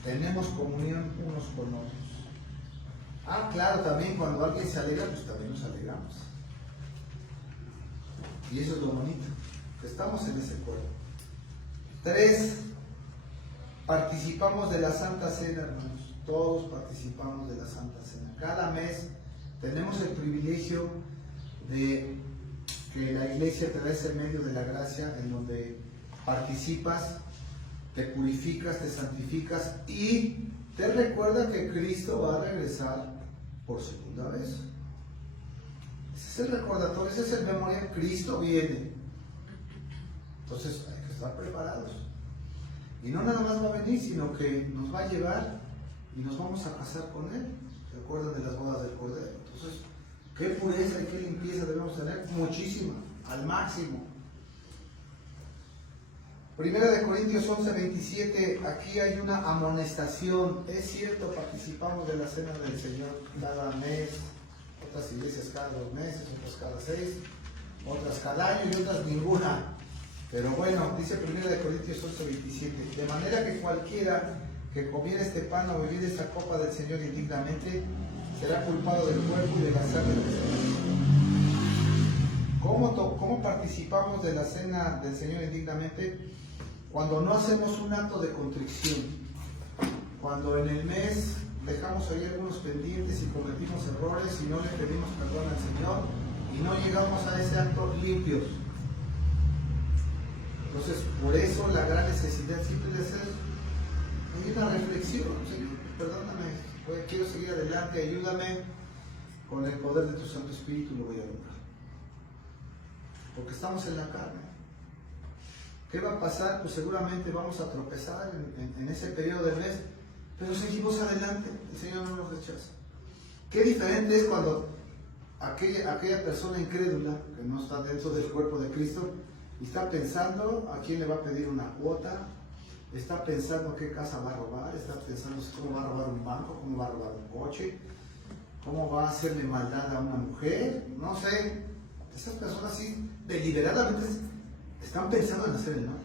Tenemos comunión unos con otros. Ah, claro, también cuando alguien se alegra, pues también nos alegramos. Y eso es lo bonito, que estamos en ese cuerpo. 3. Participamos de la Santa Cena, hermanos. Todos participamos de la Santa Cena. Cada mes tenemos el privilegio de que la iglesia te da ese medio de la gracia en donde participas, te purificas, te santificas y te recuerda que Cristo va a regresar por segunda vez. Ese es el recordatorio, ese es el memorial. Cristo viene. Entonces hay que estar preparados. Y no nada más va a venir, sino que nos va a llevar y nos vamos a casar con Él. ¿Se acuerdan de las bodas del Cordero? Entonces, ¿qué pureza y qué limpieza debemos tener? Muchísima, al máximo. Primera de Corintios 11:27, aquí hay una amonestación. Es cierto, participamos de la cena del Señor cada mes, otras iglesias cada 2 meses, otras cada 6, otras cada año y otras ninguna. Pero bueno, dice Primera de Corintios 11:27, de manera que cualquiera que comiera este pan o bebiera esta copa del Señor indignamente, será culpado del cuerpo y de la sangre del Señor. ¿Cómo participamos de la cena del Señor indignamente? Cuando no hacemos un acto de contrición, cuando en el mes dejamos ahí algunos pendientes y cometimos errores y no le pedimos perdón al Señor y no llegamos a ese acto limpios. Entonces, por eso la gran necesidad siempre de hacer una reflexión. Señor, perdóname, quiero seguir adelante, ayúdame, con el poder de tu Santo Espíritu lo voy a lograr. Porque estamos en la carne. ¿Qué va a pasar? Pues seguramente vamos a tropezar en ese periodo del mes, pero seguimos adelante, el Señor no nos rechaza. Qué diferente es cuando aquella persona incrédula, que no está dentro del cuerpo de Cristo, está pensando a quién le va a pedir una cuota, está pensando qué casa va a robar, está pensando cómo va a robar un banco, cómo va a robar un coche, cómo va a hacerle maldad a una mujer, no sé. Esas personas sí, deliberadamente están pensando en hacer el mal.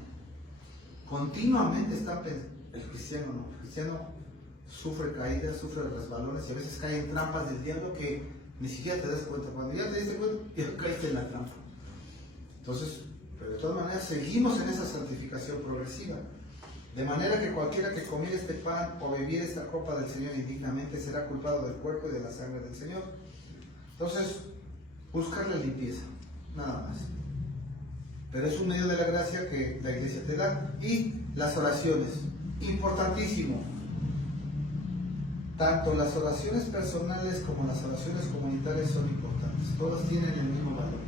Continuamente están pensando. El cristiano no. El cristiano sufre caídas, sufre resbalones y a veces cae en trampas del diablo que ni siquiera te das cuenta. Cuando ya te diste cuenta, ya caíste en la trampa. Entonces, pero de todas maneras, seguimos en esa santificación progresiva. De manera que cualquiera que comiera este pan o bebiera esta copa del Señor indignamente será culpado del cuerpo y de la sangre del Señor. Entonces, buscar la limpieza, nada más. Pero es un medio de la gracia que la iglesia te da. Y las oraciones, importantísimo. Tanto las oraciones personales como las oraciones comunitarias son importantes. Todas tienen el mismo valor.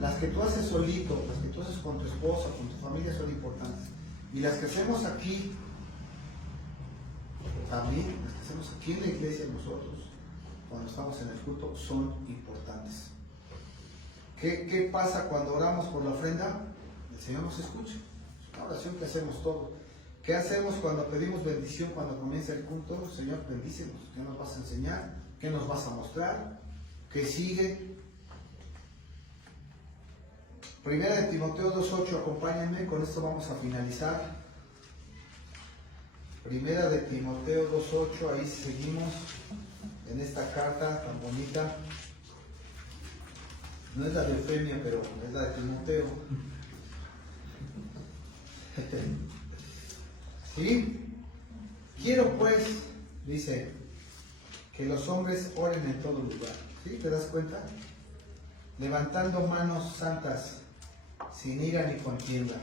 Las que tú haces solito, las que tú haces con tu esposa, con tu familia son importantes. Y las que hacemos aquí, también, las que hacemos aquí en la iglesia nosotros, cuando estamos en el culto, son importantes. ¿Qué pasa cuando oramos por la ofrenda? El Señor nos escucha. Es una oración que hacemos todos. ¿Qué hacemos cuando pedimos bendición cuando comienza el culto? Señor, bendícenos. ¿Qué nos vas a enseñar? ¿Qué nos vas a mostrar? ¿Qué sigue? Primera de Timoteo 2:8, acompáñenme, con esto vamos a finalizar. Primera de Timoteo 2:8, ahí seguimos en esta carta tan bonita. No es la de Eufemia, pero es la de Timoteo. ¿Sí? Quiero pues, dice, que los hombres oren en todo lugar. ¿Sí? ¿Te das cuenta? Levantando manos santas, sin ira ni contienda.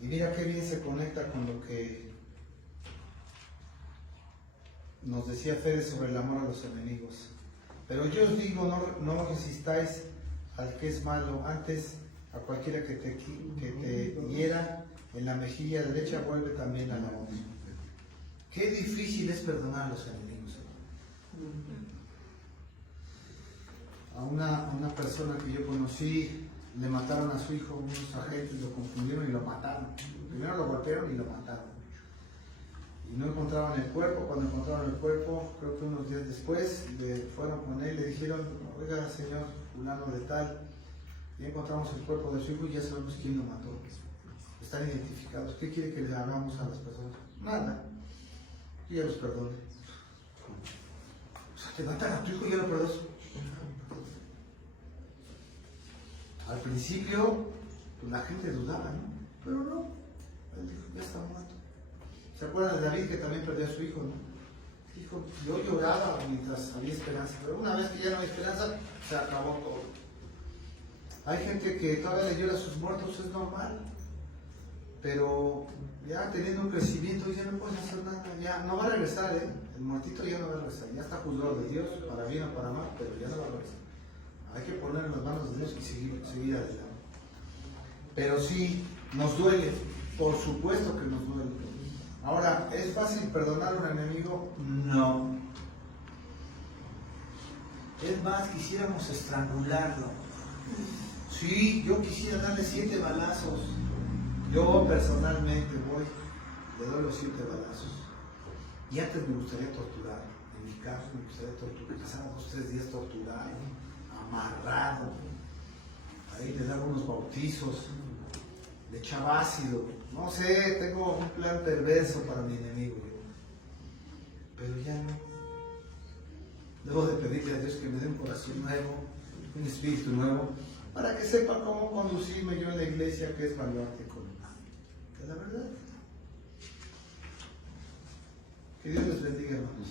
Y mira qué bien se conecta con lo que nos decía Fede sobre el amor a los enemigos. Pero yo os digo, no resistáis al que es malo, antes a cualquiera que te hiera en la mejilla derecha, vuelve también a la otra. Qué difícil es perdonar a los enemigos. A una persona que yo conocí, le mataron a su hijo, unos agentes lo confundieron y lo mataron. Primero lo golpearon y lo mataron. Y no encontraban el cuerpo. Cuando encontraron el cuerpo, creo que unos días después, fueron con él, le dijeron, oiga señor fulano de tal, ya encontramos el cuerpo de su hijo y ya sabemos quién lo mató. Están identificados. ¿Qué quiere que le hagamos a las personas? Nada. Y ya los perdone. O sea, te matan a tu hijo y ya lo perdonas. Al principio, pues la gente dudaba, ¿no? Pero no, él dijo, ya está muerto. ¿Se acuerdan de David que también perdió a su hijo, no? Dijo, yo lloraba mientras había esperanza, pero una vez que ya no hay esperanza, se acabó todo. Hay gente que todavía le llora a sus muertos, es normal, pero ya teniendo un crecimiento ya no puede hacer nada, ya no va a regresar, ¿eh? El muertito ya no va a regresar, ya está juzgado de Dios, para bien o para mal, pero ya no va a regresar. Hay que poner en las manos de Dios y seguir adelante. Pero sí, nos duele Por supuesto que nos duele. Ahora, ¿es fácil perdonar a un enemigo? No. Es más, quisiéramos estrangularlo. Sí, yo quisiera darle 7 balazos. Yo personalmente voy, le doy los 7 balazos. Y antes me gustaría torturar. En mi caso me gustaría torturar. Pasaba 2 o 3 días torturado, amarrado. Ahí le daba unos bautizos, le echaba ácido. No sé, tengo un plan perverso para mi enemigo. Pero ya no. Debo de pedirle a Dios que me dé un corazón nuevo, un espíritu nuevo, para que sepa cómo conducirme yo en la iglesia, que es baluarte con la verdad. Que Dios les bendiga, hermanos.